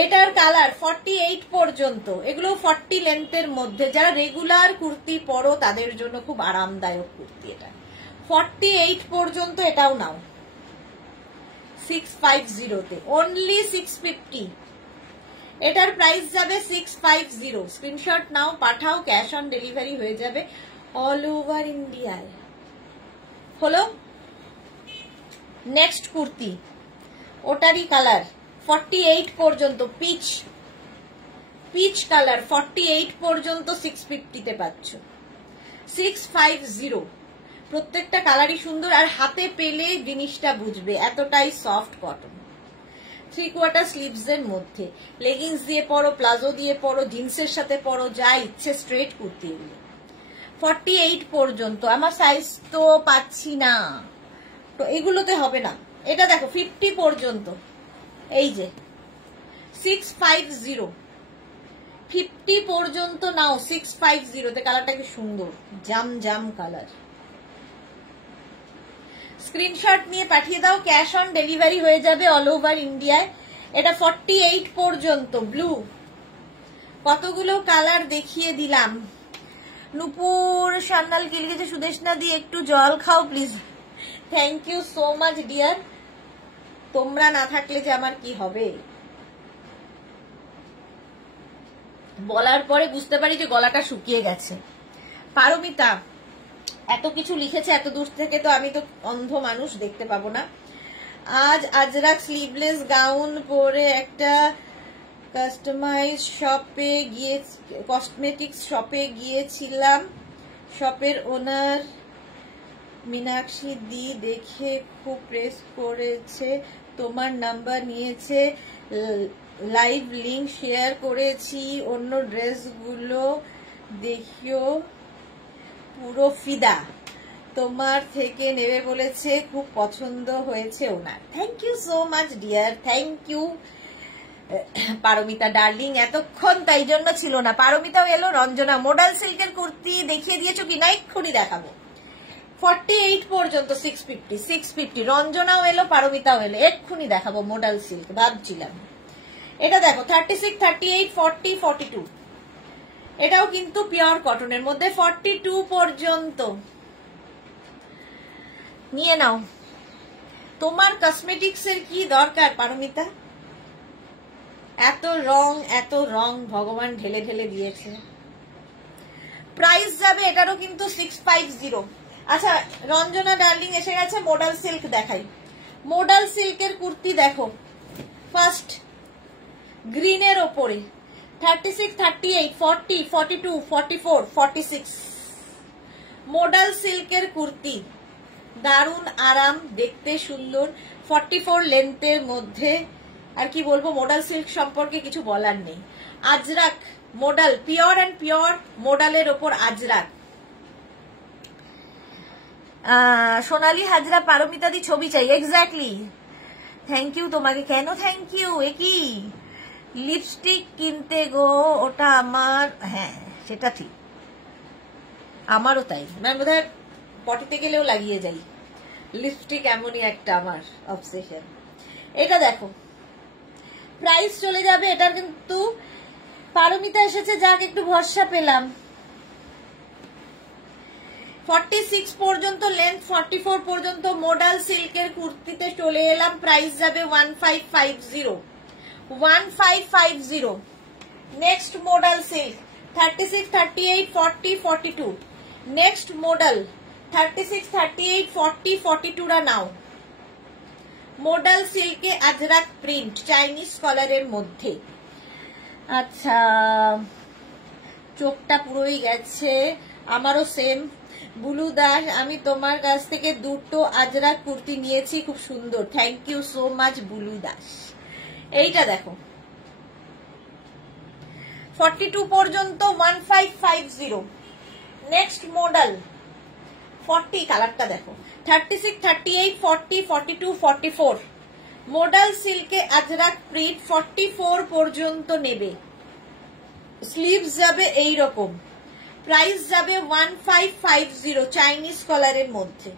এটার কালার 48 পর্যন্ত। এগুলো 40 লেন্থের মধ্যে। যারা রেগুলার কুর্তি পরো তাদের জন্য খুব আরামদায়ক কুর্তি এটা। 48 পর্যন্ত এটাও নাও 650-তে। অনলি 650। এটার প্রাইস যাবে 650। স্ক্রিনশট নাও, পাঠাও, ক্যাশ অন ডেলিভারি হয়ে যাবে অল ওভার ইন্ডিয়ায়। হলো নেক্সট কুর্তি, ওটারই কালার 48 পর্যন্ত, পিচ কালার 48 পর্যন্ত 650-তে পাচ্ছ। 650। প্রত্যেকটা কালারই সুন্দর, আর হাতে পেলে জিনিসটা বুঝবে, এতটাই সফট কটন। 3/4 স্লিভস এর মধ্যে লেগিংস দিয়ে পরো, প্লাজো দিয়ে পরো, জিন্সের সাথে পরো, যা ইচ্ছে। স্ট্রেট কুর্তি এগুলো 48 পর্যন্ত। আমার সাইজ তো পাচ্ছি না, তো এগুলোতে হবে না। এটা দেখো 50 পর্যন্ত। এই যে 650, 50 পর্যন্ত নাও 650-তে। কালারটা কি সুন্দর, জাম জাম কালার। স্ক্রিনশট নিয়ে পাঠিয়ে দাও, ক্যাশ অন ডেলিভারি হয়ে যাবে অল ওভার ইন্ডিয়ায়। এটা 48 পর্যন্ত। ব্লু কতগুলো কালার দেখিয়ে দিলাম। নুপুর সান্নাল কি লিখেছে, সুদেশনা দি একটু জল খাও please. Thank you so much dear. তোমরা না থাকলে যে আমার কি হবে, বলার পরে বুঝতে পারি যে গলাটা শুকিয়ে গেছে। পারমিতা এত কিছু লিখেছে এত দূর থেকে, তো আমি তো অন্ধ মানুষ, দেখতে পাবো না। আজ আজরাক স্লিভলেস গাউন পরে একটা কসমেটিক্স শপে গিয়েছিলাম। শপের ওনার মীনাক্ষী দি দেখে খুব প্রেস করেছে, তোমার নাম্বার নিয়েছে, লাইভ লিংক শেয়ার করেছি। অন্য ড্রেসগুলো দেখিও, পুরো ফিদা, তোমার থেকে নেবে বলেছে, খুব পছন্দ হয়েছে ওনার। Thank you so much dear, thank you Paromita darling. এতক্ষণ তাই জন্য ছিল না। পারমিতাও এলো। রঞ্জনা মডেল সিল্কের কুর্তি দেখিয়ে দিয়েছো কিনা, এক্ষুনি দেখাবো। 48 পর্যন্ত 650। রঞ্জনাও এলো, পারমিতাও এলো, এক্ষুনি দেখাবো মডেল সিল্ক। ভাবছিলাম এটা দেখো 36, 38, 40, 42। এটাও কিন্তু পিওর কটনের মধ্যে 42 পর্যন্ত নিয়ে নাও। তোমার কসমেটিক্স এর কি দরকার পারমিতা? এত রং ভগবান ঢেলে ঢেলে দিয়েছে। প্রাইস যাবে এটারও কিন্তু 650। আচ্ছা রঞ্জনা ডার্লিং এসে গেছে, মডাল সিল্ক দেখাই। মডাল সিল্কের কুর্তি দেখো, ফার্স্ট গ্রিনের ওপরে 36, 38, 40, 42, 44, 46 মডাল সিল্কের কুর্তি, দারুণ আরাম, দেখতে সুন্দর, 44 লেন্থের মধ্যে। আর কি বলবো, মডাল সিল্ক সম্পর্কে কিছু বলার নেই। Ajrakh modal, pure and pure মডালের ওপর আজরাক। সোনালী হাজরা পারমিতাদি ছবি চাই। এক্স্যাক্টলি, থ্যাংক ইউ তোমাকে। কেন থ্যাংক ইউ? এ কি লিপস্টিক কিনতে গো, ওটা আমার, হ্যাঁ সেটা ঠিক, আমারও তাই। আমি বোধহয় পটিতে গেলেও লাগিয়ে যাই লিপস্টিক, এমনই একটা আমার অবসেশন। এটা দেখো, প্রাইস চলে যাবে এটার, কিন্তু পারমিতা এসেছে, যাক একটু ভরসা পেলাম। 46 পর্যন্ত লেন্থ, 44 পর্যন্ত মডাল সিল্কের কুর্তিতে চলে এলাম। প্রাইস যাবে 1550, 1550। Next modal silk 36, 38, 40, 42। Next model 36, 38, 40, 42 রা নাও। মডাল সিল্কে আজরাক প্রিন্ট, চাইনিজ কলারের মধ্যে। আচ্ছা, চোখটা পুরোই গেছে, আমারও সেম। বুলু দাস, আমি তোমার কাছ থেকে দুটো আজরাক কুর্তি নিয়েছি, খুব সুন্দর, thank you so much Bulu Das. এইটা দেখো, 42 পর্যন্ত 1550। নেক্সট মডেল 40, কালারটা দেখো, 36, 38, 40, 42, 44 মডাল সিল্কে আজরাক প্রিন্ট, 44 পর্যন্ত নেবে। স্লিভস যাবে এই রকম। প্রাইস যাবে 1550, চাইনিজ কলারের মধ্যে।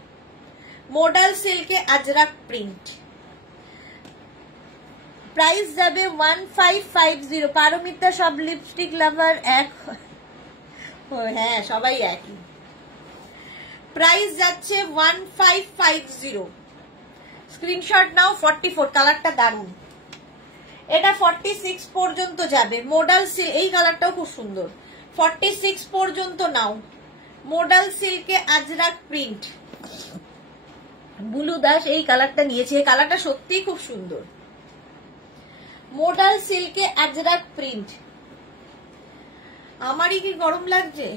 মডাল সিল্কে আজরাক প্রিন্ট, প্রাইস যাবে 1550। পারমিতা, সব লিপস্টিক লাভার এক? হ্যাঁ, সবাই একই। প্রাইস যাচ্ছে 1550। স্ক্রিনশট নাও। 44, কালারটা দারুন, এটা 46 পর্যন্ত যাবে। মডাল সিল্ক, এই কালারটাও খুব সুন্দর, 46 পর্যন্ত নাও। মডাল সিল্কে আজরাক প্রিন্ট। বুলু দাস এই কালারটা নিয়েছে, এই কালারটা সত্যিই খুব সুন্দর। মডাল সিল্কে আজরাক প্রিন্ট। আমারই কি গরম লাগছে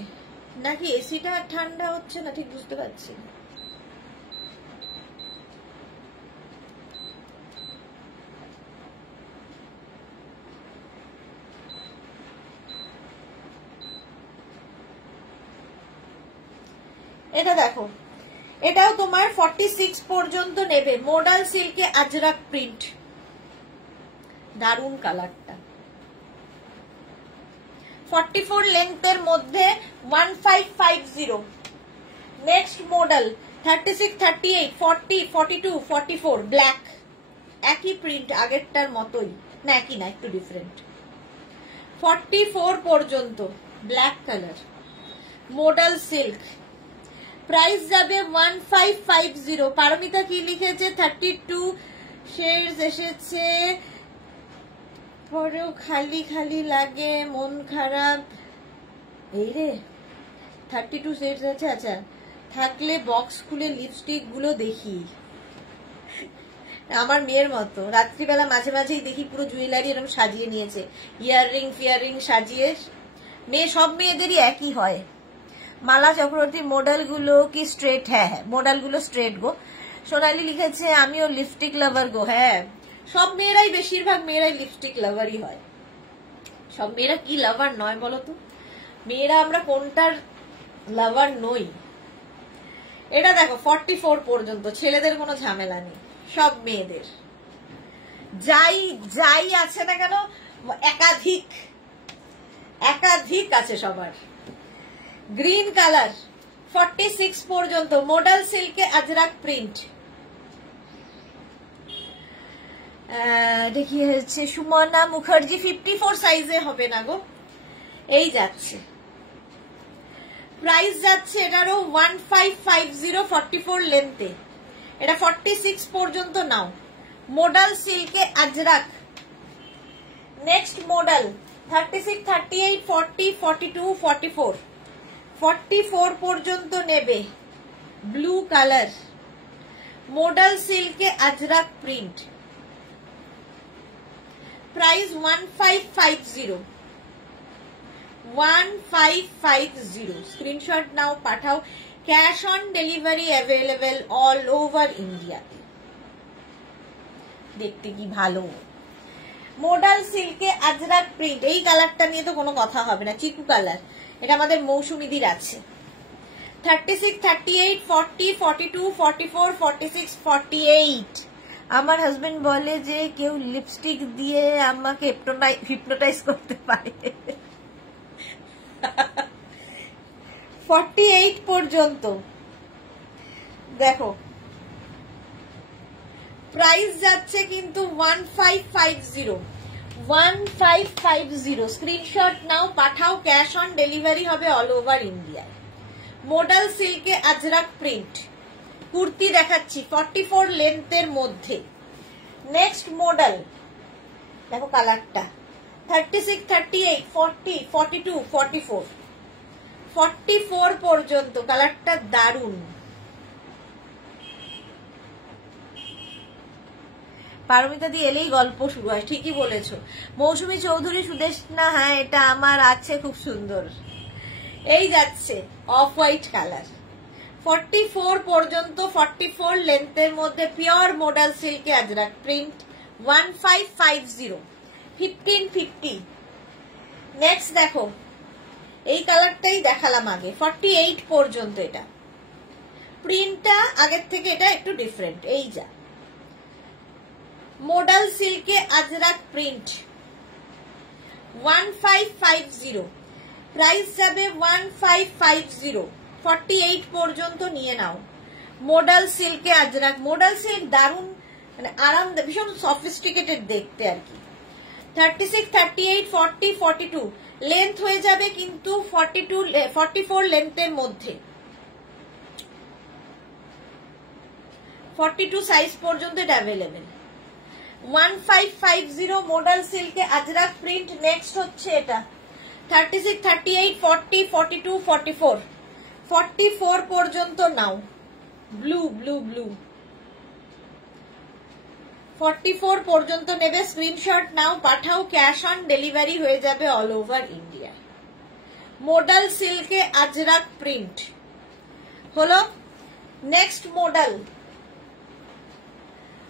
নাকি এসিটা ঠান্ডা হচ্ছে না, ঠিক বুঝতে পারছি। এটা দেখো, এটাও তোমার 46 পর্যন্ত নেবে। মডাল সিল্কে আজরাক প্রিন্ট, দারুন কালারটা। 44 লেন্থের মধ্যে 1550। নেক্সট মডেল 36, 38, 40, 42, 44 ব্ল্যাক, একই প্রিন্ট, আগেরটার মতোই, না একই না, একটু ডিফারেন্ট। 44 পর্যন্ত black colour, modal silk. Price যাবে 1550। পারমিতা কি লিখেছে? 32 শেডস এসেছে, পরেও খালি খালি লাগে, মন খারাপ। এই রে, 32 শেডস আছে। আচ্ছা, থাকলে বক্স খুলে লিপস্টিক গুলো দেখি। আমার মেয়ের মতো রাত্রিবেলা মাঝে মাঝেই দেখি পুরো জুয়েলারি এরকম সাজিয়ে নিয়েছে, ইয়াররিং ফিয়াররিং সাজিয়ে। মেয়ে, সব মেয়েদেরই একই হয়। মালা চক্রবর্তী, মডেল গুলো কি স্ট্রেট? হ্যাঁ হ্যাঁ, মডেল গুলো স্ট্রেট গো। সোনালি লিখেছে আমিও লিপস্টিক লাভার গো। হ্যাঁ, সব মেয়েরাই, বেশিরভাগ মেয়েরাই লিপস্টিক লাভারই হয়। সব মেয়েরা কি লাভার নয় বলো তো? মেয়েরা আমরা কোনটার লাভার নই? এটা দেখো 44 পর্যন্ত, ছেলেদের কোনো ঝামেলা নেই, সব মেয়েদের যাই যাই আছে না কেন, একাধিক একাধিক আছে সবার। গ্রিন কালার 46 পর্যন্ত, মডাল সিল্কে আজরাক প্রিন্ট। দেখিয়ে হচ্ছে সুমনা মুখার্জি, 54 সাইজে হবে না গো, এই যাচ্ছে। প্রাইস যাচ্ছে এটারও 1550 44 লেন্থে, এটা 46 পর্যন্ত নাও। মডাল সিল্কে আজরাক। নেক্সট মডেল 36 38 40 42 44 44 পর্যন্ত নেবে, ব্লু কালার, মডাল সিল্কে আজরাক প্রিন্ট, প্রাইস 1550 1550। স্ক্রিনশট নাও, পাঠাও। Cash on delivery available all over India. দেখতে কি ভালো, মডাল সিল্কে আজরাক প্রিন্ট। এই কালারটা নিয়ে তো কোনো কথা হবে না, চিকু কালার। এটা আমাদের মৌসুমীদের আছে। 36 38 40 42 44 46 48। আমার হাজবেন্ড বলে যে কেউ লিপস্টিক দিয়ে আমাকে হিপনোটাইজ করতে পারে। 48 পর্যন্ত দেখো, প্রাইস যাচ্ছে কিন্তু 1550 1550। স্ক্রিনশট নাও, পাঠাও। ক্যাশ অন ডেলিভারি হবে অল ওভার ইন্ডিয়া। মডাল সিল্কে আজরাক প্রিন্ট কুর্তি দেখাচ্ছি 44 লেন্থের মধ্যে। নেক্সট মডেল দেখো কালারটা, 36 38 40 42 44 44 পর্যন্ত। কালারটা দারুন। পারমিতা দিয়ে এলেই গল্প শুরু হয়, ঠিকই বলেছো। মৌসুমী চৌধুরী সুদেশনা, হ্যাঁ এটা আমার আছে, খুব সুন্দর। এই যাচ্ছে অফ হোয়াইট কালার, 44 পর্যন্ত, 44 লেন্থের মধ্যে, পিওর মডাল সিল্কে আজরাক প্রিন্ট, 1550 1550। নেক্সট দেখো, এই কালারটাই দেখালাম আগে, 48 পর্যন্ত। এটা প্রিন্টটা আগের থেকে এটা একটু ডিফারেন্ট। এই যা মডাল সিল্কে আজরাক প্রিন্ট, 1550। প্রাইস যাবে 1550, 48 পর্যন্ত নিয়ে নাও। মডাল সিল্কে আজরাক, মডাল সিল্ক দারুন, মানে আরাম, ভীষণ সফিস্টিকেটেড দেখতে আর কি। 36 38 40 42 লেন্থ হয়ে যাবে কিন্তু 44 লেন্থের মধ্যে, 42 সাইজ পর্যন্ত এটা অ্যাভেলেবেল। 1550 মডাল সিল্কে আজরাক প্রিন্ট। নেক্সট হচ্ছে এটা 36 38 40 42 44 44 পর্যন্ত নাও, ব্লু ব্লু ব্লু, 44 পর্যন্ত নেবে। স্ক্রিনশট নাও, পাঠাও। ক্যাশ অন ডেলিভারি হয়ে যাবে অল ওভার ইন্ডিয়া। মডাল সিল্কে আজরাক প্রিন্ট হলো। নেক্সট মডেল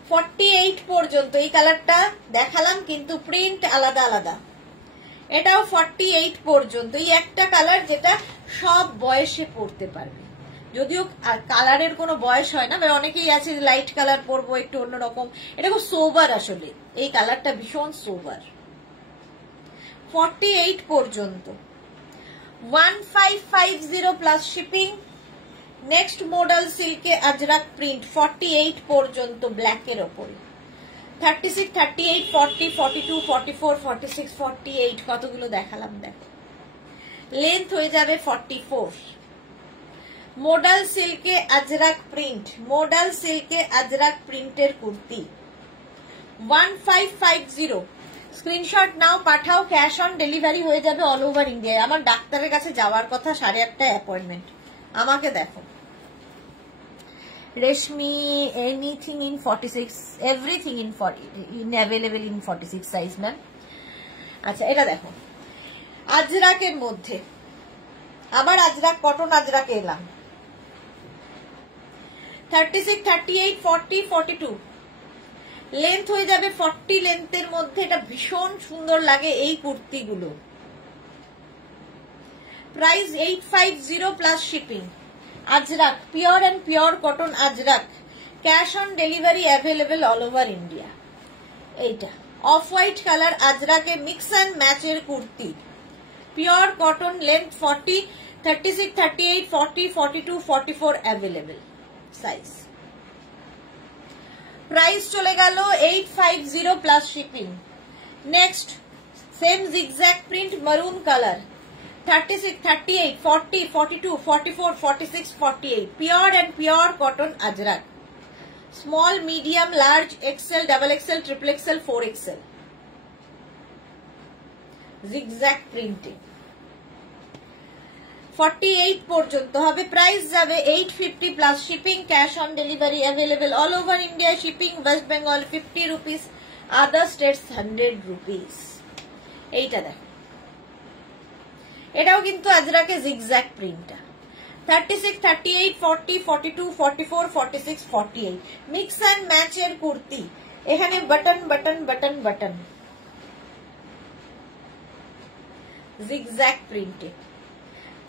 48 পর্যন্ত। এই কালারটা দেখালাম কিন্তু প্রিন্ট আলাদা আলাদা। এটাও 48 পর্যন্ত। এই একটা কালার যেটা সব বয়সে পরতে পারবে, যদিও কালারের কোনো বয়স হয় না, অনেকেই আছে লাইট কালার পরবো, একটু অন্যরকম। এটা খুব সোবার, আসলে এই কালারটা ভীষণ সোবার। 48 পর্যন্ত, 1550 প্লাস শিপিং। নেক্সট মডেল সিল্কে আজরাক প্রিন্ট, 48 পর্যন্ত, ব্ল্যাকের ওপরে। 36 38 40 42 44 46 48 কতগুলো দেখালাম দেখো। লেন্থ হয়ে যাবে 44। মডাল সিল্কে আজরাক প্রিন্ট, মডাল সিল্কে আজরাক প্রিন্টের কুর্তি, 1550। স্ক্রিনশট নাও, পাঠাও। ক্যাশ অন ডেলিভারি হয়ে যাবে অল ওভার ইন্ডিয়ায়। আমার ডাক্তারের কাছে যাওয়ার কথা, 8:30 অ্যাপয়েন্টমেন্ট। আমাকে দেখো। Reshmi, anything in 46, everything in 40, available in 46 size ma'am. আচ্ছা এটা দেখো, আজরাকের মধ্যে আবার আজরাক, কটন আজরাকে এলাম। 36 38 40 42 লেন্থ হয়ে যাবে 40 লেন্থের মধ্যে। এটা ভীষণ সুন্দর লাগে এই কুর্তিগুলো। Price 850 plus shipping. Ajrakh, pure and pure cotton Ajrakh, cash on delivery available all over India. এইটা অফ হোয়াইট কালার আজরাকে মিক্স অ্যান্ড ম্যাচের kurti, pure cotton, length 40, 36 38 40 42 44 available size. Price চলে গেল 850 plus shipping. Next same zigzag print, maroon colour, 36, 38, 40, 42, 44, 46, 48. Pure and pure cotton ajrak. Small, medium, large, XL, double XL, triple XL, 4XL. Zigzag printing. 48 পর্যন্ত হবে, প্রাইস যাবে 850 plus shipping, cash on delivery available all over India, shipping West Bengal 50 rupees, other states 100 rupees. এইটা দেখো, এটাও কিন্তু আজরাকে জিগজ্যাগ প্রিন্টটা। 36, 38, 40, 42, 44, 46, 48 মিক্স অ্যান্ড ম্যাচের কুর্তি। এখানে button button button button, zigzag প্রিন্টে,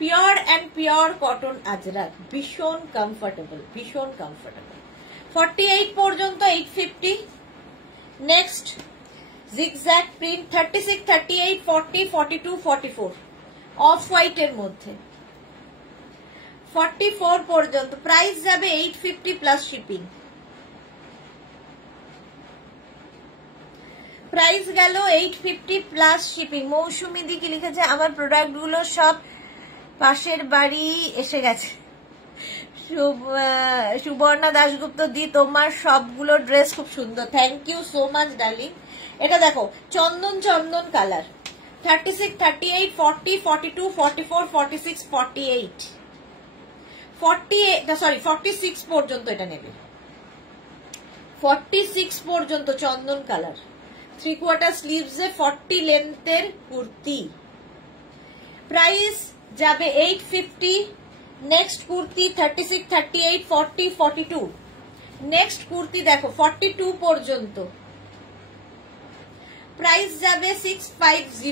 pure and pure cotton Ajrakh, ভীষণ কমফোর্টেবল, ভীষণ কমফোর্টেবল। 48 পর্যন্ত 850। নেক্সট জিগজ্যাগ প্রিন্ট 36, 38, 40, 42, 44 অফ হোয়াইটের মধ্যে। 44 পর্যন্ত প্রাইস যাবে 850 প্লাস শিপিং। প্রাইস গেল 850 প্লাস শিপিং। মৌসুমি দি কি লিখেছে, আমার প্রোডাক্ট গুলো সব পাশের বাড়ি এসে গেছে। সুবর্ণা দাশগুপ্ত দি, তোমার সবগুলো ড্রেস খুব সুন্দর, thank you so much darling. এটা দেখো চন্দন চন্দন কালার। 36, 38, 40, 42, 44, 46, 48 46 পর্যন্ত এটা নেবে। 46 পর্যন্ত চন্দন কালার, 3/4 স্লিভসে 40 লেন্থের কুর্তি। প্রাইস যাবে 850। নেক্সট কুর্তি 36, 38, 40, 42। নেক্সট কুর্তি দেখো 42 পর্যন্ত, প্রাইস যাবে 850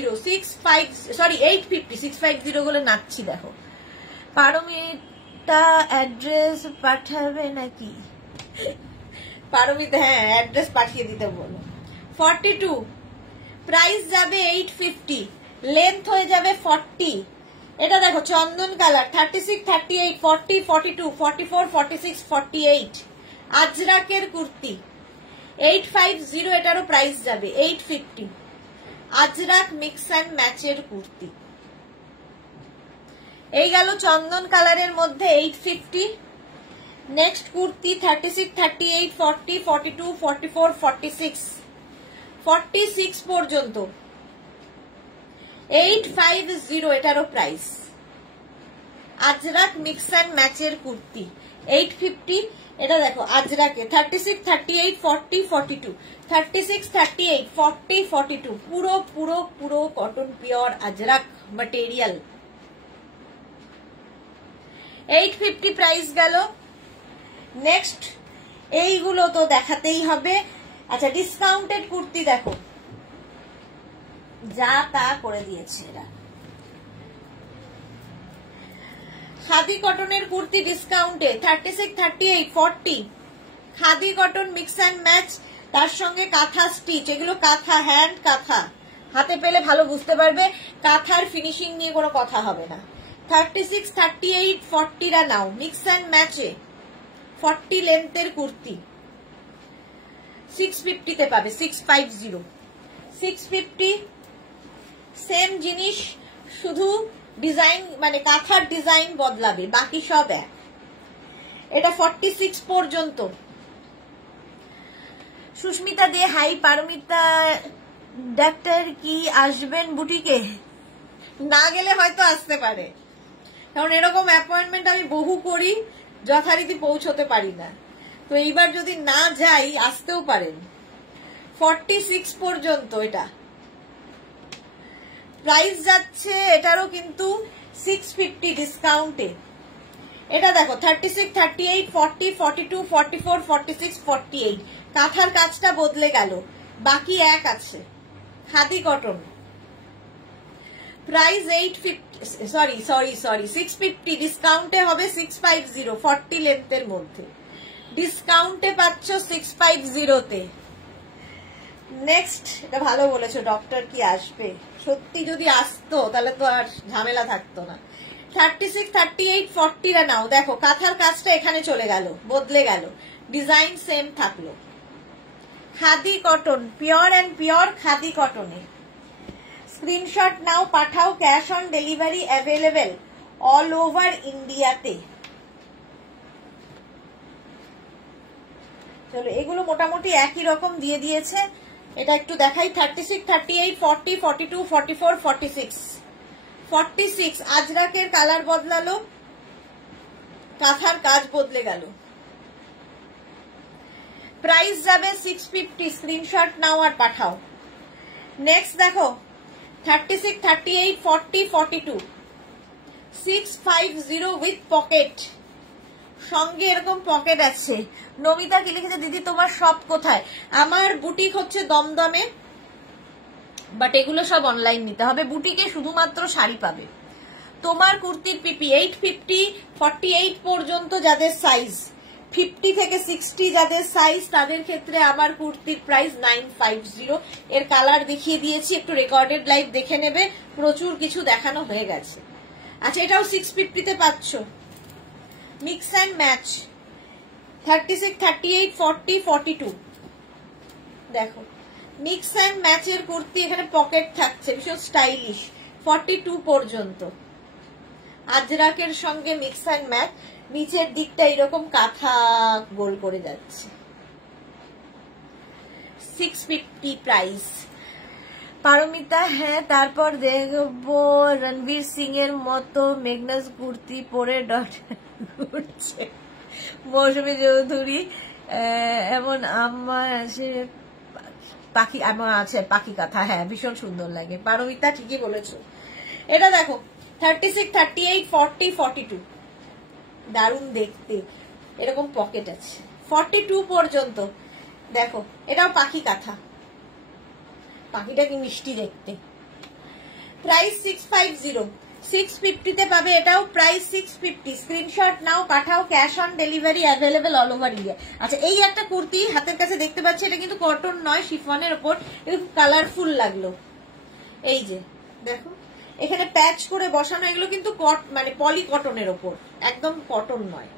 650 বলে নাচছি। দেখো পারমিতা অ্যাড্রেস পাঠাবে নাকি? পারমিতা হ্যাঁ অ্যাড্রেস পাঠিয়ে দিতে বলো। 42 প্রাইস যাবে 850, লেন্থ হয়ে যাবে 40। এটা দেখো চন্দন কালার 36, 38, 40, 42, 44, 46, 48 আজরাকের কুর্তি 850, এটারও প্রাইস যাবে 850। আজরাক মিক্স অ্যান্ড ম্যাচের কুর্তি। এই গেল চন্দন কালারের মধ্যে 850। নেক্সট কুর্তি 36, 38, 40, 42, 44, 46 পর্যন্ত 850, এটারও প্রাইস। আজরাক মিক্স অ্যান্ড ম্যাচের কুর্তি 850। এটা দেখো আজরাকে 36, 38, 40, 42 36, 38, 40, 42 পুরো পুরো পুরো cotton pure Ajrak material. 850 price গেল। নেক্সট এইগুলো তো দেখাতেই হবে। আচ্ছা ডিসকাউন্টেড কুর্তি দেখো, যা তা করে দিয়েছে এরা। খাদি কটনের কুর্তি ডিসকাউন্টে 36, 38, 40 khadi cotton mix and match, তার সঙ্গে কাঁথা স্টিচ। এগুলো কাঁথা, হ্যান্ড কাঁথা, হাতে পেলে ভালো বুঝতে পারবে। কাঁথার ফিনিশিং নিয়ে কোনো কথা হবে না। 36, 38, 40 নাও, মিক্স অ্যান্ড ম্যাচে 40 লেন্থের কুর্তি 650 তে পাবে। 650 সেম জিনিস, শুধু ডিজাইন মানে কাঁথার ডিজাইন বদলাবে, বাকি সব এক। এটা 46 পর্যন্ত। সুস্মিতা দে হাই, পারমিতা ডাক্তার কি আসবেন বুটিকে? না গেলে হয়তো আসতে পারে, কারণ এরকম অ্যাপয়েন্টমেন্ট আমি বহু করি, যথারীতি পৌঁছতে পারি না। তো এইবার যদি না যাই আসতেও পারেন। 46 পর্যন্ত এটা প্রাইস যাচ্ছে, এটারও কিন্তু 650 ডিসকাউন্টে। এটা দেখো 36, 38, 40, 42, 44, 46, 48 কাঁথার কাজটা বদলে গেল, বাকি এক আছে। খাদি কটন প্রাইস 650, ডিসকাউন্টে হবে 650, 40 লেন্থের মধ্যে ডিসকাউন্টে পাচ্ছ 650-তে। নেক্সট এটা ভালো বলেছো, ডক্টর কি আসবে? সত্যি যদি আসতো তাহলে তো আর ঝামেলা থাকতো না। 36, 38, 40 নাও। দেখো কাঁথার কাজটা এখানে চলে গেল, বদলে গেল, ডিজাইন সেম থাকলো। Khadi cotton, pure and pure khadi কটনে স্ক্রিনশট নাও, পাঠাও, cash on delivery available all over ইন্ডিয়াতে। চলো এগুলো মোটামুটি একই রকম দিয়ে দিয়েছে, এটা একটু দেখাই। 36, 38, 40, 42, 44, 46, 46 আজরাকের কালার বদলালো, কাঁথার কাজ বদলে গেল। প্রাইস যাবে 650, স্ক্রিনশট নাও আর পাঠাও। নেক্সট দেখো 36, 38, 40, 42, 650 উইথ পকেট, সঙ্গে এরকম পকেট আছে। নমিতা কি লিখেছে, দিদি তোমার শপ কোথায়? আমার বুটিক হচ্ছে দমদমে, বাট এগুলো সব অনলাইন নিতে হবে। বুটিকে শুধুমাত্র শাড়ি পাবে। তোমার কুর্তির পিপি 850, 48 পর্যন্ত যাদের সাইজ, 50 থেকে 60 যাদের সাইজ, তাদের ক্ষেত্রে আমার কুর্তির প্রাইস 950। এর কালার দেখিয়ে দিয়েছি, একটু রেকর্ডেড লাইভ দেখে নেবে, প্রচুর কিছু দেখানো হয়ে গেছে। আচ্ছা এটাও 650 পাচ্ছ, মিক্স অ্যান্ড ম্যাচ। 36, 38, 40, 42 দেখো মিক্স অ্যান্ড ম্যাচের কুর্তি, এখানে পকেট থাকছে, ভীষণ স্টাইলিশ। 42 পর্যন্ত আজরাকের সঙ্গে মিক্স অ্যান্ড ম্যাচ, নিচের দিকটা এরকম কাঁথা গোল করে যাচ্ছে। 650 প্রাইস। পারমিতা হ্যাঁ, তারপর দেখবো রণবীর সিং এর মতো মেঘনাস কুর্তি পরে ডট ঘুরছে। মৌসুমী চৌধুরী এমন আমার আছে পাখি, আমার আছে পাখি কাঁথা, হ্যাঁ ভীষণ সুন্দর লাগে। পারমিতা ঠিকই বলেছো। এটা দেখো 36, 38, 40, 42 দারুণ দেখতে, এরকম পকেট আছে। 42 পর্যন্ত দেখো, এটাও পাখি কাঁথা, পাখিটা কি মিষ্টি দেখতে। প্রাইস 650, 650 তে পাবে এটাও, প্রাইস 650। স্ক্রিনশট নাও, পাঠাও, cash on delivery available all over India. আচ্ছা এই একটা কুর্তি হাতের কাছে দেখতে পাচ্ছি, এটা কিন্তু কটন নয়, শিফনের ওপর, একটু কালারফুল লাগলো। এই যে দেখো এখানে প্যাচ করে বসানো, এগুলো কিন্তু মানে পলি কটনের ওপর, একদম কটন নয়,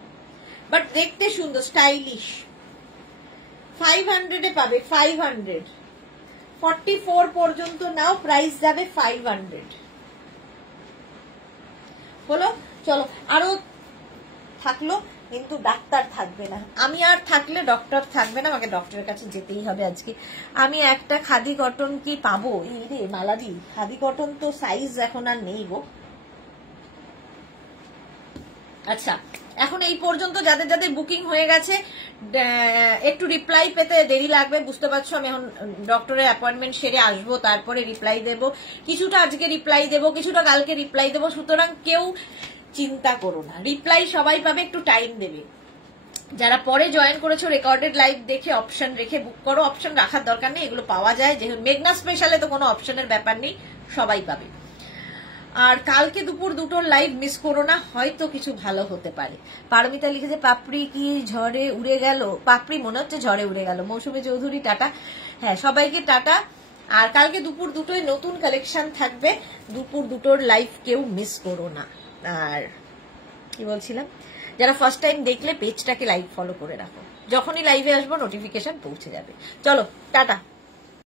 বাট দেখতে সুন্দর, স্টাইলিশ। 500 এ পাবে, 500। 44 পর্যন্ত নাও, প্রাইস যাবে 500। হলো, চলো আরো থাকলো, কিন্তু ডাক্তার থাকবে না। আমি আর থাকলে ডক্টর থাকবে না, আমাকে ডক্টরের কাছে যেতেই হবে আজকে। আমি একটা খাদি কটন কি পাবো? এই রে মালাদি, খাদি কটন তো সাইজ এখন আর নেই গো। আচ্ছা এখন এই পর্যন্ত যাদের যাদের বুকিং হয়ে গেছে, একটু রিপ্লাই পেতে দেরি লাগবে, বুঝতে পারছো। আমি এখন ডক্টরের অ্যাপয়েন্টমেন্ট সেরে আসবো, তারপরে রিপ্লাই দেবো। কিছুটা আজকে রিপ্লাই দেবো, কিছুটা কালকে রিপ্লাই দেবো, সুতরাং কেউ চিন্তা করো না, রিপ্লাই সবাই পাবে, একটু টাইম দেবে। যারা পরে জয়েন করেছো রেকর্ডেড লাইভ দেখে অপশন রেখে বুক করো, অপশন রাখার দরকার নেই, এগুলো পাওয়া যায়। যেহেতু মেঘনা স্পেশালে তো কোনো অপশনের ব্যাপার নেই, সবাই পাবে। আর কালকে দুপুর 2টোর লাইভ মিস করো না, হয়তো কিছু ভালো হতে পারে। পারমিতা লিখেছে পাপড়ি কি ঝড়ে উড়ে গেল? পাপড়ি মনে হচ্ছে ঝড়ে উড়ে গেল। মৌসুমী চৌধুরী টাটা। হ্যাঁ সবাইকে টাটা। আর কালকে দুপুর 2টোয় নতুন কালেকশন থাকবে, দুপুর 2টোর লাইভ কেউ মিস করো না। আর কি বলছিলাম, যারা ফার্স্ট টাইম দেখলে পেজটাকে লাইভ ফলো করে রাখো, যখনই লাইভে আসবো নোটিফিকেশন পৌঁছে যাবে। চলো টাটা।